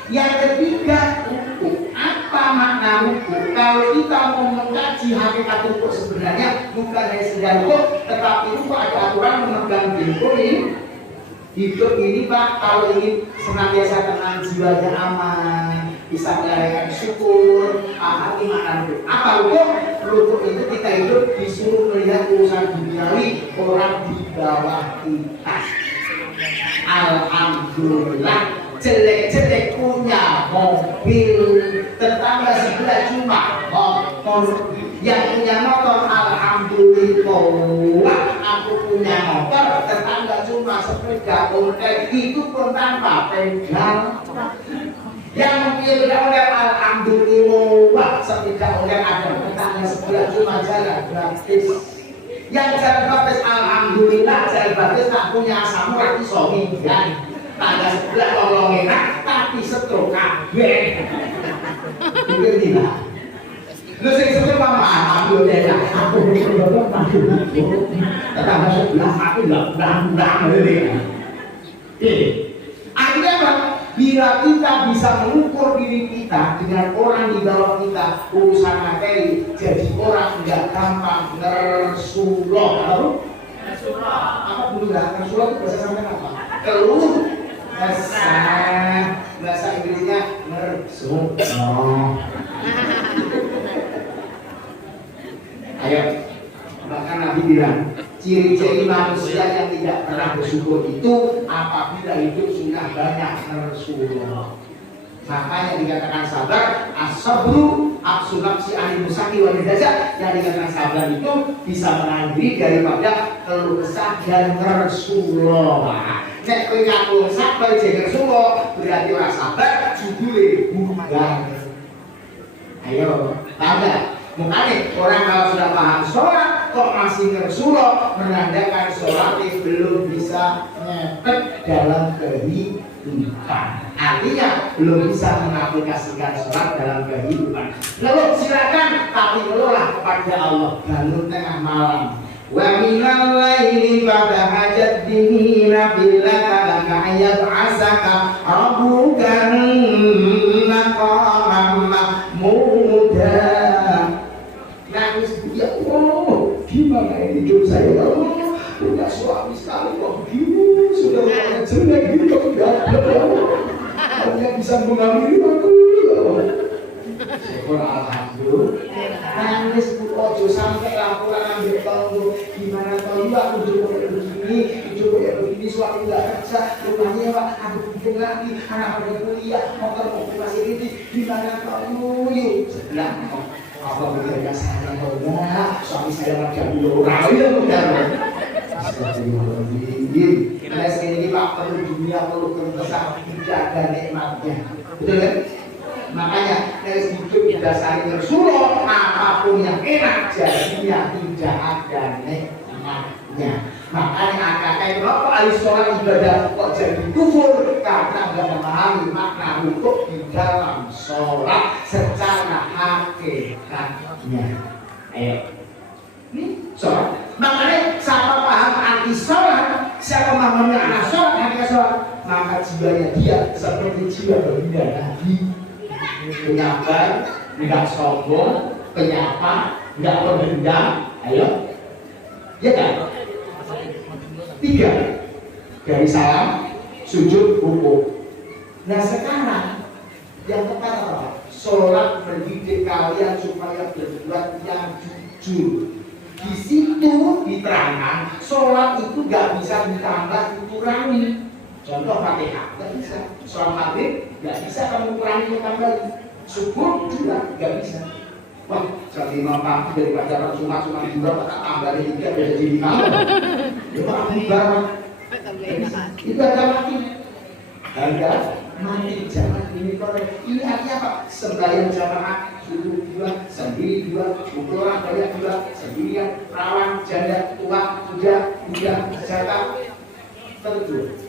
Yang ketiga, hukum. Apa makna hukum? Kalau kita mau mengkaji hakikat hukum sebenarnya bukan hanya sekedar hukum, tetapi hukum ada aturan memegang hidup ini. Hidup ini Pak, kalau ingin senantiasa tenang, jiwanya aman, bisa merayakan syukur, hati makna hukum. Apa hukum? Hukum itu kita hidup disuruh melihat urusan duniawi orang di bawah kita. Alhamdulillah. Jelek-jelek punya mobil, tetangga sebelah cuma motor. Yang punya motor, alhamdulillah, aku punya motor, tetangga cuma sepeda ontel, itu pun tanpa pedal. Yang mungkin oleh alhamdulillah, sepeda ontel ada tetangga sebelah cuma jalan gratis. Yang jalan gratis, alhamdulillah, jalan gratis tak punya asam urat iso minggan. Tangga sebelah tolong enak, tapi stroke kabeh. Itu tidak. Lu sing sebut mama ambil desa. Aku berdoa pasti. Tetangga sebelah aku enggak bang ini. Akhirnya apa? Bila kita bisa mengukur diri kita dengan orang di bawah kita, urusan materi, jadi orang tidak gampang nersuloh. Apa dulu ya? Nersuloh itu bahasa sampai apa? Keluh kesah. Bahasa Inggrisnya nersuloh. Ayo, bahkan Nabi bilang, ciri-ciri manusia yang tidak pernah bersyukur itu apabila hidup sudah banyak nersuloh. Makanya dikatakan sabar, as-sabru aqsu nafsi anil musaki wal dajjal. Yang dikatakan sabar itu bisa menahan diri daripada keluh kesah dan nersuloh. Nek kowe ngaku sabar jek nersuloh, berarti ora sabar, judule bukan. Ayo, ada. Makanya orang kalau sudah paham sholat kok masih nersuloh, menandakan sholatnya belum bisa ngepet dalam kehidupan. Artinya belum bisa mengaplikasikan sholat dalam kehidupan. Lalu silakan tapi ngelola kepada Allah bangun tengah malam. Wa minal laili fatahajjat bihi nafilatan laka yab'asaka rabbuka maqaman mahmuda. Nangis dia, oh gimana ini hidup saya, oh punya suami sekali kok begini, sudah mulai jelek gitu kok enggak ada, hanya bisa mengambil aku. Syukur alhamdulillah. Nangis ojo sampai laporan ambil tonggo, gimana tonggo aku hidup kayak begini, hidup kayak begini, suami nggak kerja, rumahnya pak, aku bikin lagi, anak pada kuliah, motor masih ini, gimana tonggo yuk sebelah. Apa bekerja saya enggak, suami saya lagi ambil orang yang benar. Astagfirullahaladzim. Karena segini pak perlu dunia perlu kebesaran tidak ada nikmatnya, betul kan? Makanya dari hidup didasari nersuloh, apapun yang enak jadinya tidak ada nikmatnya. Makanya akak kenapa ahli sholat ibadah kok jadi kufur, karena nggak memahami makna hukum di dalam sholat secara hakikatnya. Ayo, ini sholat. Makanya siapa paham anti sholat, siapa memahami makna sholat, hakikat sholat, maka jiwanya dia seperti jiwa berbeda Nabi, penyabar, tidak sombong, penyapa, tidak pendendam. Ayo, ya kan? 3 dari salam, sujud, rukuk. Nah sekarang yang tepat apa? Sholat mendidik kalian supaya berbuat yang jujur. Di situ diterangkan sholat itu gak bisa ditambah dikurangi. Contoh Fatihah gak bisa. Sholat maghrib gak bisa kamu kurangi tambah. Subuh juga gak bisa. Wah, saat imam pagi daripada cuma 2 tak tambahin 3 bisa jadi kamu. Itu aku barang. Itu ada mati. Harga mati jangan ini korek. Ini artinya apa? Sembahyang jamaah subuh 2, sendiri 2, pukul orang banyak 2, sendirian, perawan, janda, tua, muda, jatah, tentu.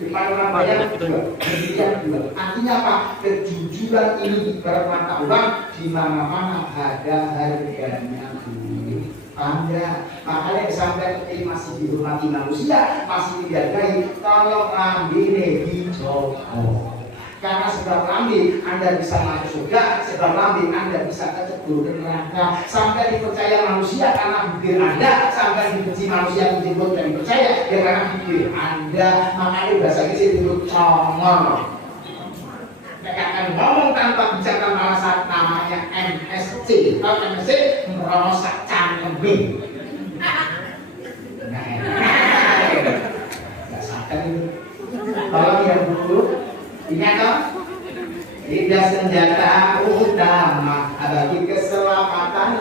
Depan orang banyak 2, sendirian 2. Artinya apa? Kejujuran ini ibarat mata uang, di mana-mana ada harganya duit. Anda, makanya sampai ketika masih dihormati manusia, masih dihargai, tolong ambil di Joko. Karena sebab lambi Anda bisa masuk surga, sebab lambi Anda bisa kecebur ke neraka. Sampai dipercaya manusia karena bibir Anda, sampai dibenci manusia dijemput dan dipercaya ya karena bibir Anda. Makanya bahasa Inggris itu congor. Akan ngomong tanpa bicara alasan namanya MSC. Kalau MSC merosak cangkeming. Nggak sadar itu. Tolong yang buku. Ingat toh? Tidak senjata utama bagi keselamatan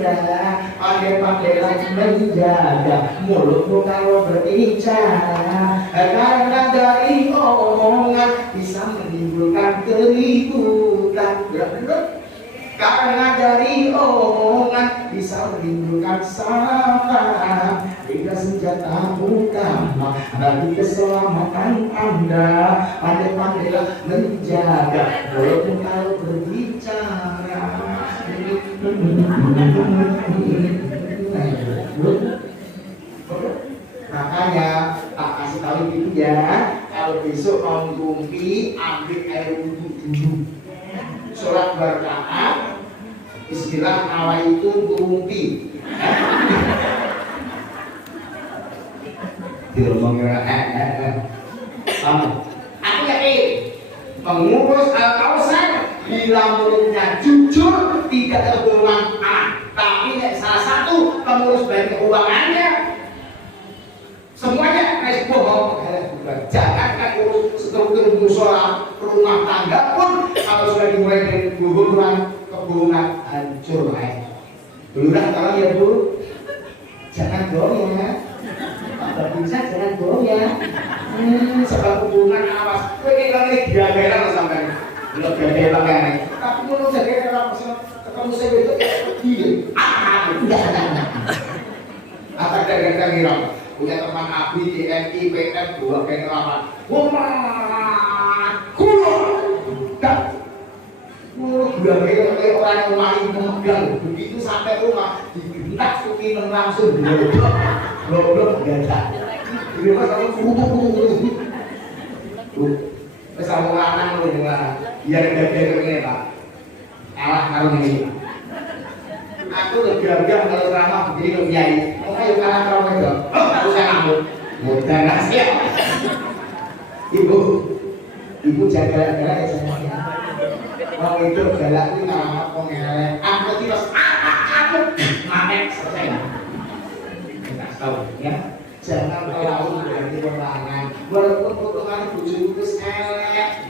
Anda pandai-pandailah menjaga mulutmu kalau berbicara, karena dari omongan bisa menimbulkan keributan. Karena dari omongan bisa menimbulkan salah. Jika senjatamu utama bagi keselamatan Anda, pandai-pandailah menjaga mulutmu kalau berbicara. Makanya tak kasih tahu gitu ya, kalau besok mau ngumpi ambil air wudhu dulu, sholat berkah, istilah awal itu ngumpi. Aku yakin pengurus Al-Kausar bila mulutnya jujur tidak tergolong tapi salah satu pengurus baik keuangannya semuanya harus bohong. Jangankan urus struktur musola rumah tangga pun kalau sudah dimulai dari kebohongan hancur. Lurah kalau ya Bu, jangan bohong ya. Pak bisa jangan bohong ya. Sebab hubungan awas. Kowe iki lagi diagelan sampean. Lo diagelan kan. Tapi menurut saya kalau ketemu saya itu dia. Apa dagang ngira? Punya teman Abi, TNI, PM, 2 kenalaman. Wah, kulo. Kulo kayak orang yang maling memegang. Begitu sampai rumah dibentak suki langsung goblok gajah. Ini pas aku wis aku lanang lho dengar. Biar gede ngene, Pak. Alah karo ini. Aku lebih gagah kalau ramah begini ke kiai. Oh, ayo kalah karo wedok. Oh, aku sayangmu. Mudah enggak siap. Ibu jaga galak ya sayangnya. Oh, itu galak itu nama pengelek. Aku terus aku manek selesai. Enggak tahu ya. Jangan terlalu berani berlangan. Walaupun potongan bojomu wis elek.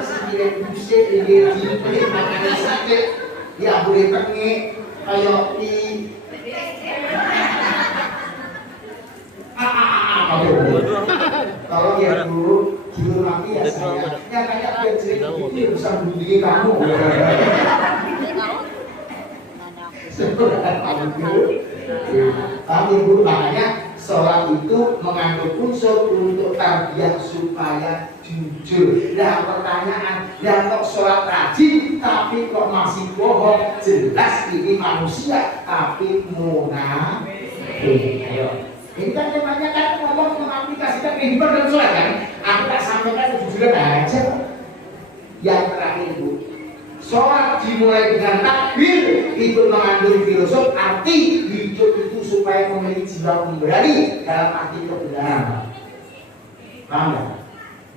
Sembilan busik ini dipilih makanya sakit. Ya boleh tengik kayak di kalau dia dulu mati ya saya yang kayak dia cerita itu bisa membimbing kamu. Tapi Bu, makanya sholat itu mengandung unsur untuk tarbiyah supaya jujur. Nah pertanyaan, yang kok sholat rajin tapi kok masih bohong? Jelas ini manusia tapi munafik. Ayo, ini kan temanya kan ngomong mengaplikasikan kehidupan dan sholat kan? Aku tak sampaikan kejujuran aja. Yang terakhir Bu, sholat dimulai dengan takbir itu mengandung filosof arti hidup itu supaya memiliki jiwa pemberani dalam arti kebenaran. Paham ya?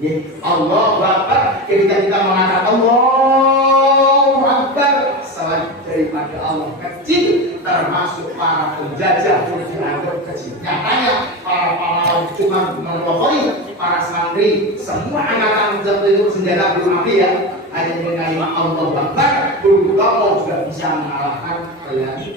Ya, Allahu Akbar, ketika kita mengatakan Allahu Akbar, selain daripada Allah kecil, termasuk para penjajah pun dianggap kecil. Nyatanya para pahlawan cuma melokoi, para santri, semua angkatan itu senjata belum api ya. Hanya dengan kalimat Allahu Akbar, Bung juga bisa mengalahkan Belanda.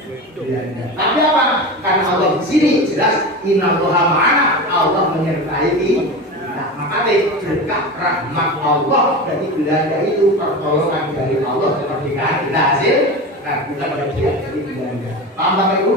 Tapi apa? Karena Allah di sini jelas Innallaha ma'ana, Allah menyertai kita. Nah, makanya berkah rahmat Allah dari Belanda itu pertolongan dari Allah kemerdekaan kita hasil. Nah, bukan bagian dari Belanda. Paham Bapak Ibu?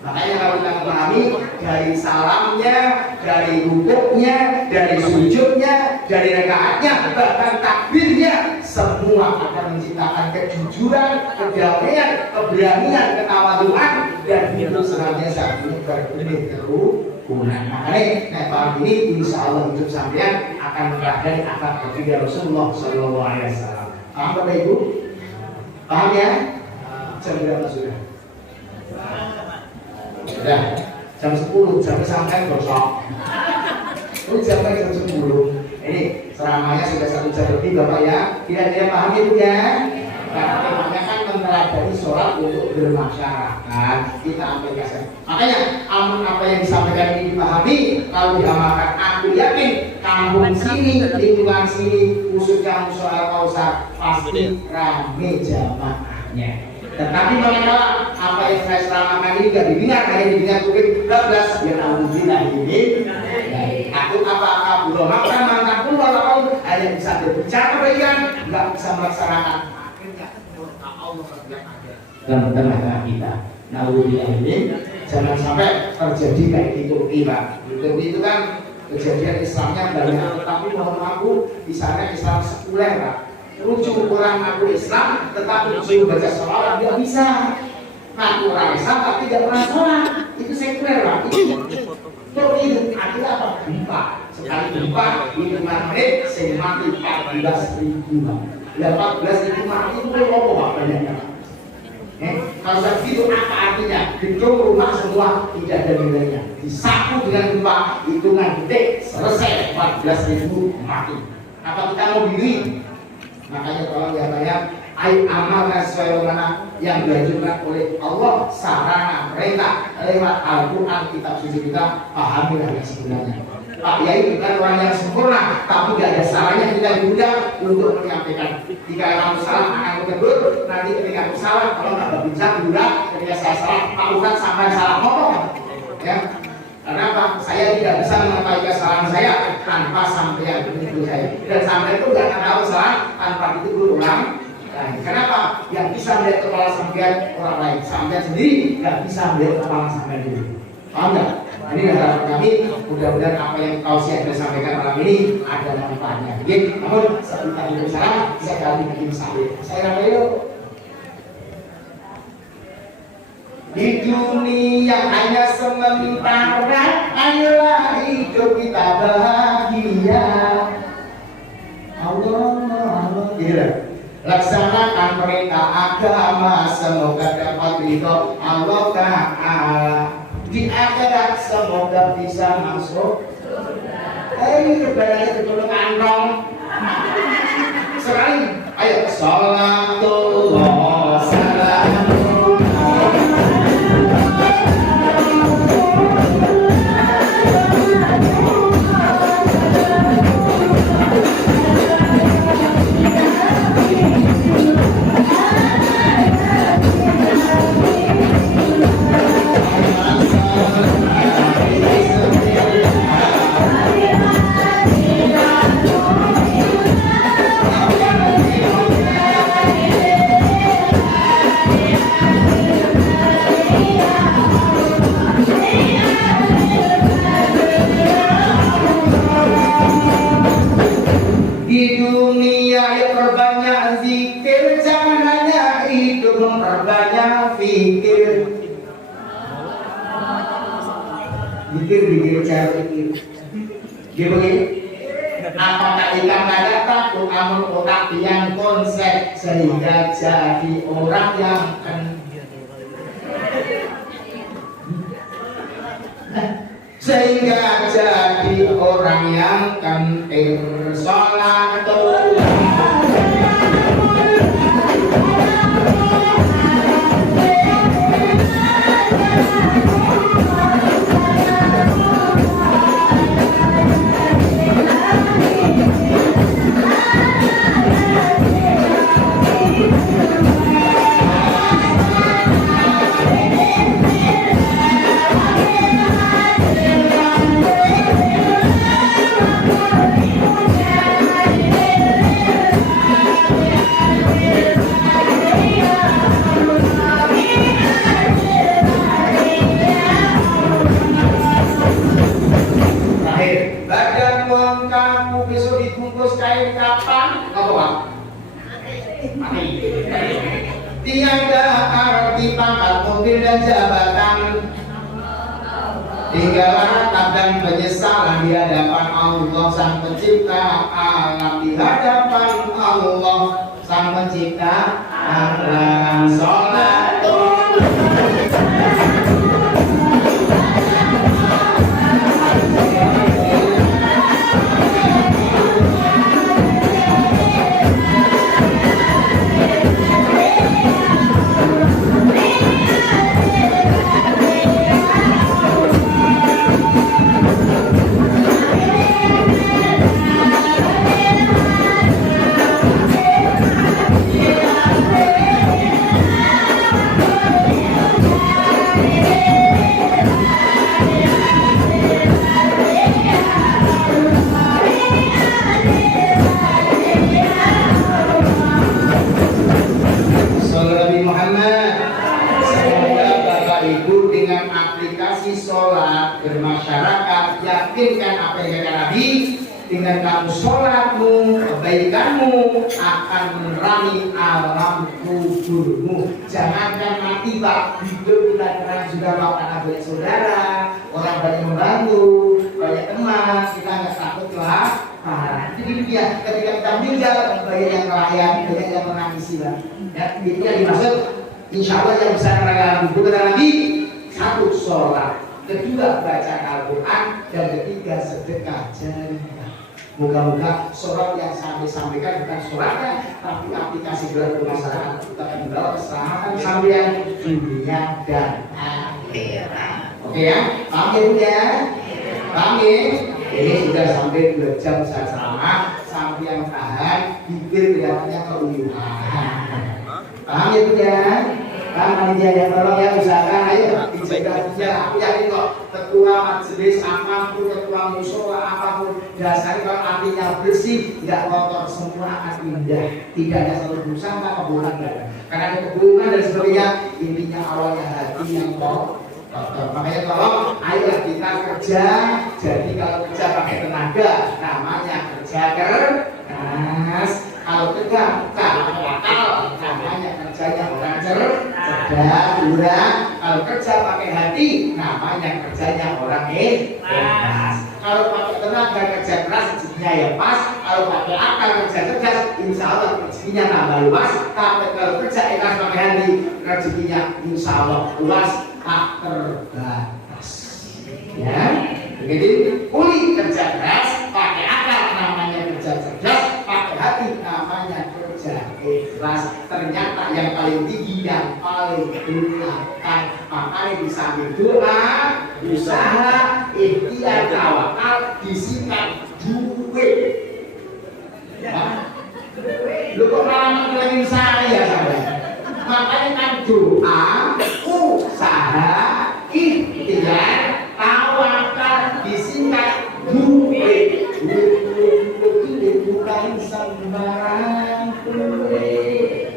Makanya kalau kita memahami dari salamnya, dari rukuknya, dari sujudnya, dari rakaatnya, bahkan takbirnya, semua akan menciptakan kejujuran, kedamaian, keberanian, ketawaduan, dan itu senantiasa berbenih kerukunan. Makanya paham ini insya Allah hidup sampean akan mempelajari akhlak baginda Rasulullah Sallallahu Alaihi Wasallam. Paham Bapak Ibu? Paham ya? Jam berapa sudah? Sudah. Jam 10, jam sampai gosok. Ini sampai jam 10. Ini ceramahnya sudah 1 jam lebih Bapak ya. Kira-kira paham itu ya? Karena temanya kan meneladani sholat untuk bermasyarakat. Kita aplikasikan. Makanya apa yang disampaikan ini dipahami, kalau diamalkan, aku yakin kampung sini, lingkungan sini, khususnya musola Kausar pasti rame jamaahnya. Tetapi manakala apa yang saya selamakan ini tidak didengar, hanya didengar kuping bablas, ya alhamdulillah ini. Aku apa-apa belum makan, mantan pun walaupun hanya bisa berbicara bagian, nggak bisa melaksanakan. Akhirnya murka Allah yang ada dalam tengah-tengah kita. Nauzubillah ini jangan sampai terjadi kayak gitu Pak. Itu kan kejadian Islamnya banyak, tetapi mohon maaf di sana Islam sekuler Pak. Rujuk ukuran aku Islam, tetapi suruh baca sholat tidak bisa. Ngaku orang Islam tapi tidak pernah sholat, itu sekuler Pak. Itu artinya apa? Gempa. Sekali gempa hitungan menit saya mati 14.000 Pak. 14.000 mati itu apa Pak banyaknya? Kalau begitu apa artinya? Gedung rumah semua tidak ada nilainya. Disapu dengan gempa hitungan detik selesai 14.000 mati. Apa kita mau beli? Makanya tolong ya bayang, ayo amalkan sesuai mana yang dianjurkan oleh Allah, sarana perintah lewat Al-Quran kitab suci kita, pahamilah yang sebenarnya. Pak Yai bukan orang yang sempurna, tapi tidak ada salahnya kita diundang untuk menyampaikan. Jika kamu salah akan tegur, nanti ketika aku salah, kalau nggak berbincang diundang, ketika saya salah, Pak Ustaz sampai salah ngomong, ya. Karena apa? Saya tidak bisa mengetahui kesalahan saya tanpa sampai itu saya. Dan sampai itu nggak akan tahu kesalahan tanpa itu berulang. Nah, kenapa? Yang bisa melihat kepala sampean orang lain, sampean sendiri nggak bisa melihat kepala sampean dulu. Paham nggak? Ini harapan kami, mudah-mudahan apa yang kau saya sampaikan malam ini ada manfaatnya. Jadi, namun sebentar dulu salah, saya kali bikin saya rayu. Di dunia hanya sementara, ayolah hidup kita bahagia. Allah, laksanakan perintah agama, semoga dapat ridho Allah Ta'ala. Di akhirat semoga bisa masuk. Kebenarannya dulu kantong. Sekali, ayo sholatullah salamu. Di dunia ya perbanyak zikir, jangan hanya hidup memperbanyak fikir. Zikir cara pikir. Dia begini. Apakah ikan ada takut amal otak yang konsep sehingga jadi orang yang sehingga jadi orang yang kentir sholatullah. Tiada arti pangkat mobil dan jabatan, tinggal ratap dan penyesalan di hadapan Allah Sang Pencipta alam, di hadapan Allah Sang Pencipta alam. Sholatullah. masyarakat. Yakinkan apa yang kata Nabi, dengan kamu sholatmu, kebaikanmu akan menerangi alam kuburmu. Jangankan mati Pak, hidup kita terang juga Pak, karena banyak saudara, orang banyak membantu, banyak teman, kita nggak takut lah. Jadi dia ketika kita meninggal banyak yang nelayan, banyak yang menangisi lah. Ya, itu yang dimaksud. Insya Allah yang bisa menerangkan kubur kata Nabi, satu sholat, kedua baca Al-Quran, dan ketiga sedekah jariah. Moga-moga sholat yang saya sampaikan bukan sholatnya, tapi aplikasi dalam masyarakat kita membawa keselamatan sampai dunia dan akhirat. Oke ya, paham ya Bu ya? Paham ya? Ini sudah sampai 2 jam saya ceramah, sampai yang tahan bibir kelihatannya keuyuhan. Paham ya Bu ya? Kan panitia yang tolong ya, usahakan ayo dijaga dia. Aku yakin kok ketua majelis apapun, ketua musola apapun, dasarnya kalau hatinya bersih, nggak kotor, semua akan indah. Tidak ada satu dosa tanpa kebohongan. Karena ada kebohongan dan sebagainya, intinya awalnya hati yang kotor. Makanya tolong, ayolah kita kerja. Jadi kalau kerja pakai tenaga, namanya kerja keras. Kalau tegang, kalau akal, namanya kerjanya orang cerdas, murah. Kalau kerja pakai hati, namanya kerjanya orang ikhlas. Kalau pakai tenaga kerja keras, rezekinya ya pas. Kalau pakai akal kerja cerdas, insya Allah rezekinya tambah luas. Tapi kalau kerja ikhlas pakai hati, rezekinya insya Allah luas, tak terbatas. Ya, begitu. Kuli kerja keras, pakai akal namanya kerja cerdas. Hati namanya kerja ikhlas. Ternyata yang paling tinggi dan paling belakang. Makanya di samping doa, usaha, ikhtiar, tawakal, disingkat duit. Ya. Lu kok malah ngelain saya sampai. Makanya kan doa, usaha, ikhtiar, tawakal, disingkat duit. Bukan sembarang duit,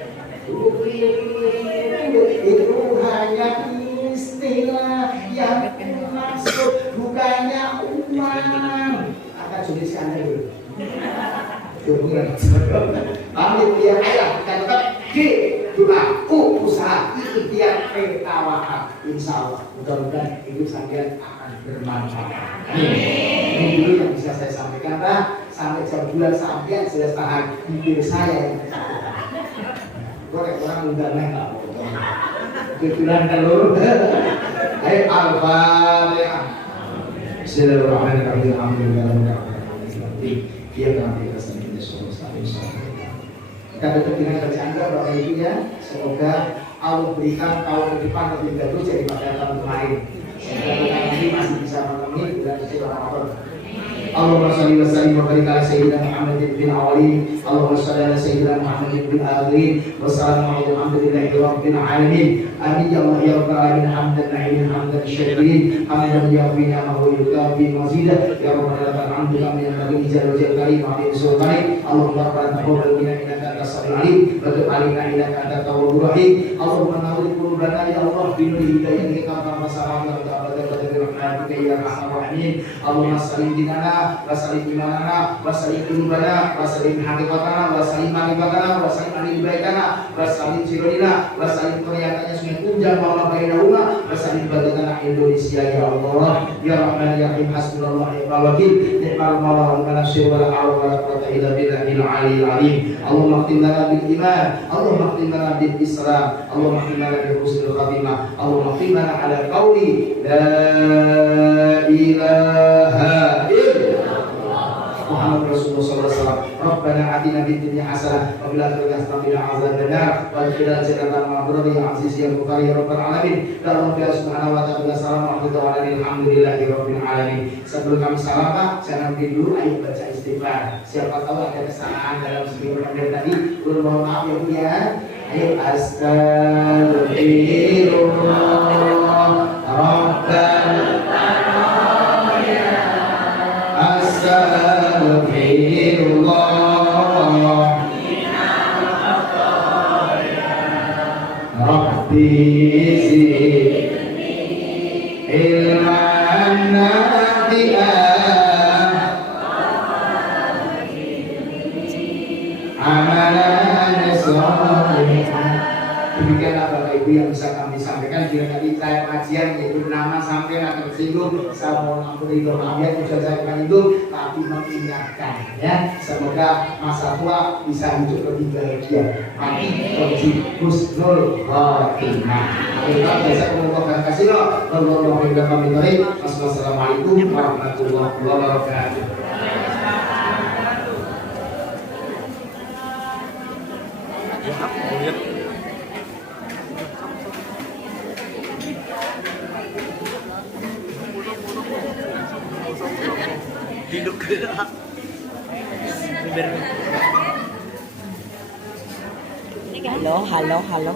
itu hanya istilah yang dimaksud, bukannya uang. Akan sulit sekali dulu. Hubungan pamit dia ayah dan tetap di doa, usaha, ikhtiar, tawakal. Insya Allah mudah-mudahan hidup sampean akan bermanfaat. Ini dulu yang bisa saya sampaikan Pak. Sampai jam 2 sampean sudah tahan bibir saya yang kecapean. Gue kayak orang muda nih Pak. Kebetulan telur. Ayo Al-Fatihah. Bismillahirrahmanirrahim. Alhamdulillahirobbilalamin. Dia kami kesempatan kita tetap dengan bacaan Bapak Ibu ya. Semoga Allah berikan tahun ke depan lebih bagus daripada tahun kemarin. Semoga tahun ini masih bisa memenuhi bulan suci Ramadan. Allahumma shalli wa sallim wa barik ala sayyidina Muhammadin bil awwalin. Allahumma shalli ala sayyidina Muhammadin bil akhirin. Wassalamu alhamdulillahi rabbil alamin. Amin ya Allah ya rabbal alamin. Hamdan na'imin hamdan syakirin. Hamdan yafi ni'amahu wa yukafi mazidah. Ya rabbana lakal hamdu kama yanbaghi li jalali karim wa li sultani. Allahumma rabbana taqabbal minna innaka antas samiul alim wa tub alaina innaka antat tawwabur rahim. Allahumma nawwir qulubana ya Allah bi nuri hidayatika kama sa'alna wa ta'ala bi rahmatika ya arhamar rahimin. Allahumma sallim dinana wa sallim imanana wa sallim qulubana wa sallim haqiqatana wa sallim ma'rifatana wa sallim alibaitana wa sallim sirrina wa sallim qiyatanya sungai kunjang wa bainahuma wa sallim badatana Indonesia ya Allah ya Rahman ya Rahim hasbunallah wa ni'mal wakil ni'mal mawla wa ni'mal nasir wa la hawla wa la quwwata illa billahil aliyyil azim. Allahumma khtim lana bil iman, Allahumma khtim lana bil islam, Allahumma khtim lana bil husnil khatimah, Allahumma khtim lana ala qawli la ilaha illallah Muhammad Rasulullah sallallahu alaihi wasallam. Rabbana atina fid dunya hasanah wa fil akhirati hasanah wa qina adzabannar wa adkhilna jannatan ma'murati ya aziz ya mukarram ya rabbal alamin. Ya Allah subhanahu wa ta'ala salam wa alhamdulillahi rabbil alamin. Sebelum kami salam Pak, jangan dulu ayo baca istighfar. Siapa tahu ada kesalahan dalam sebelum ramadan tadi, mohon maaf ya Bu ya. Ayo astagfirullah rabbana astagfirullah Rabbi zidni ilman salihan amalan sholihan. Demikianlah Bapak Ibu yang bisa kami sampaikan. Bila nanti saya pengajian yaitu nama sampai atau tersinggung, saya mohon ampun itu maaf sudah saya bukan itu, tapi mengingatkan ya. Semoga masa tua bisa hidup lebih bahagia, mati menuju husnul khotimah. Akhirnya biasa mengucapkan kasih loh. Wassalamualaikum warahmatullahi wabarakatuh. Halo.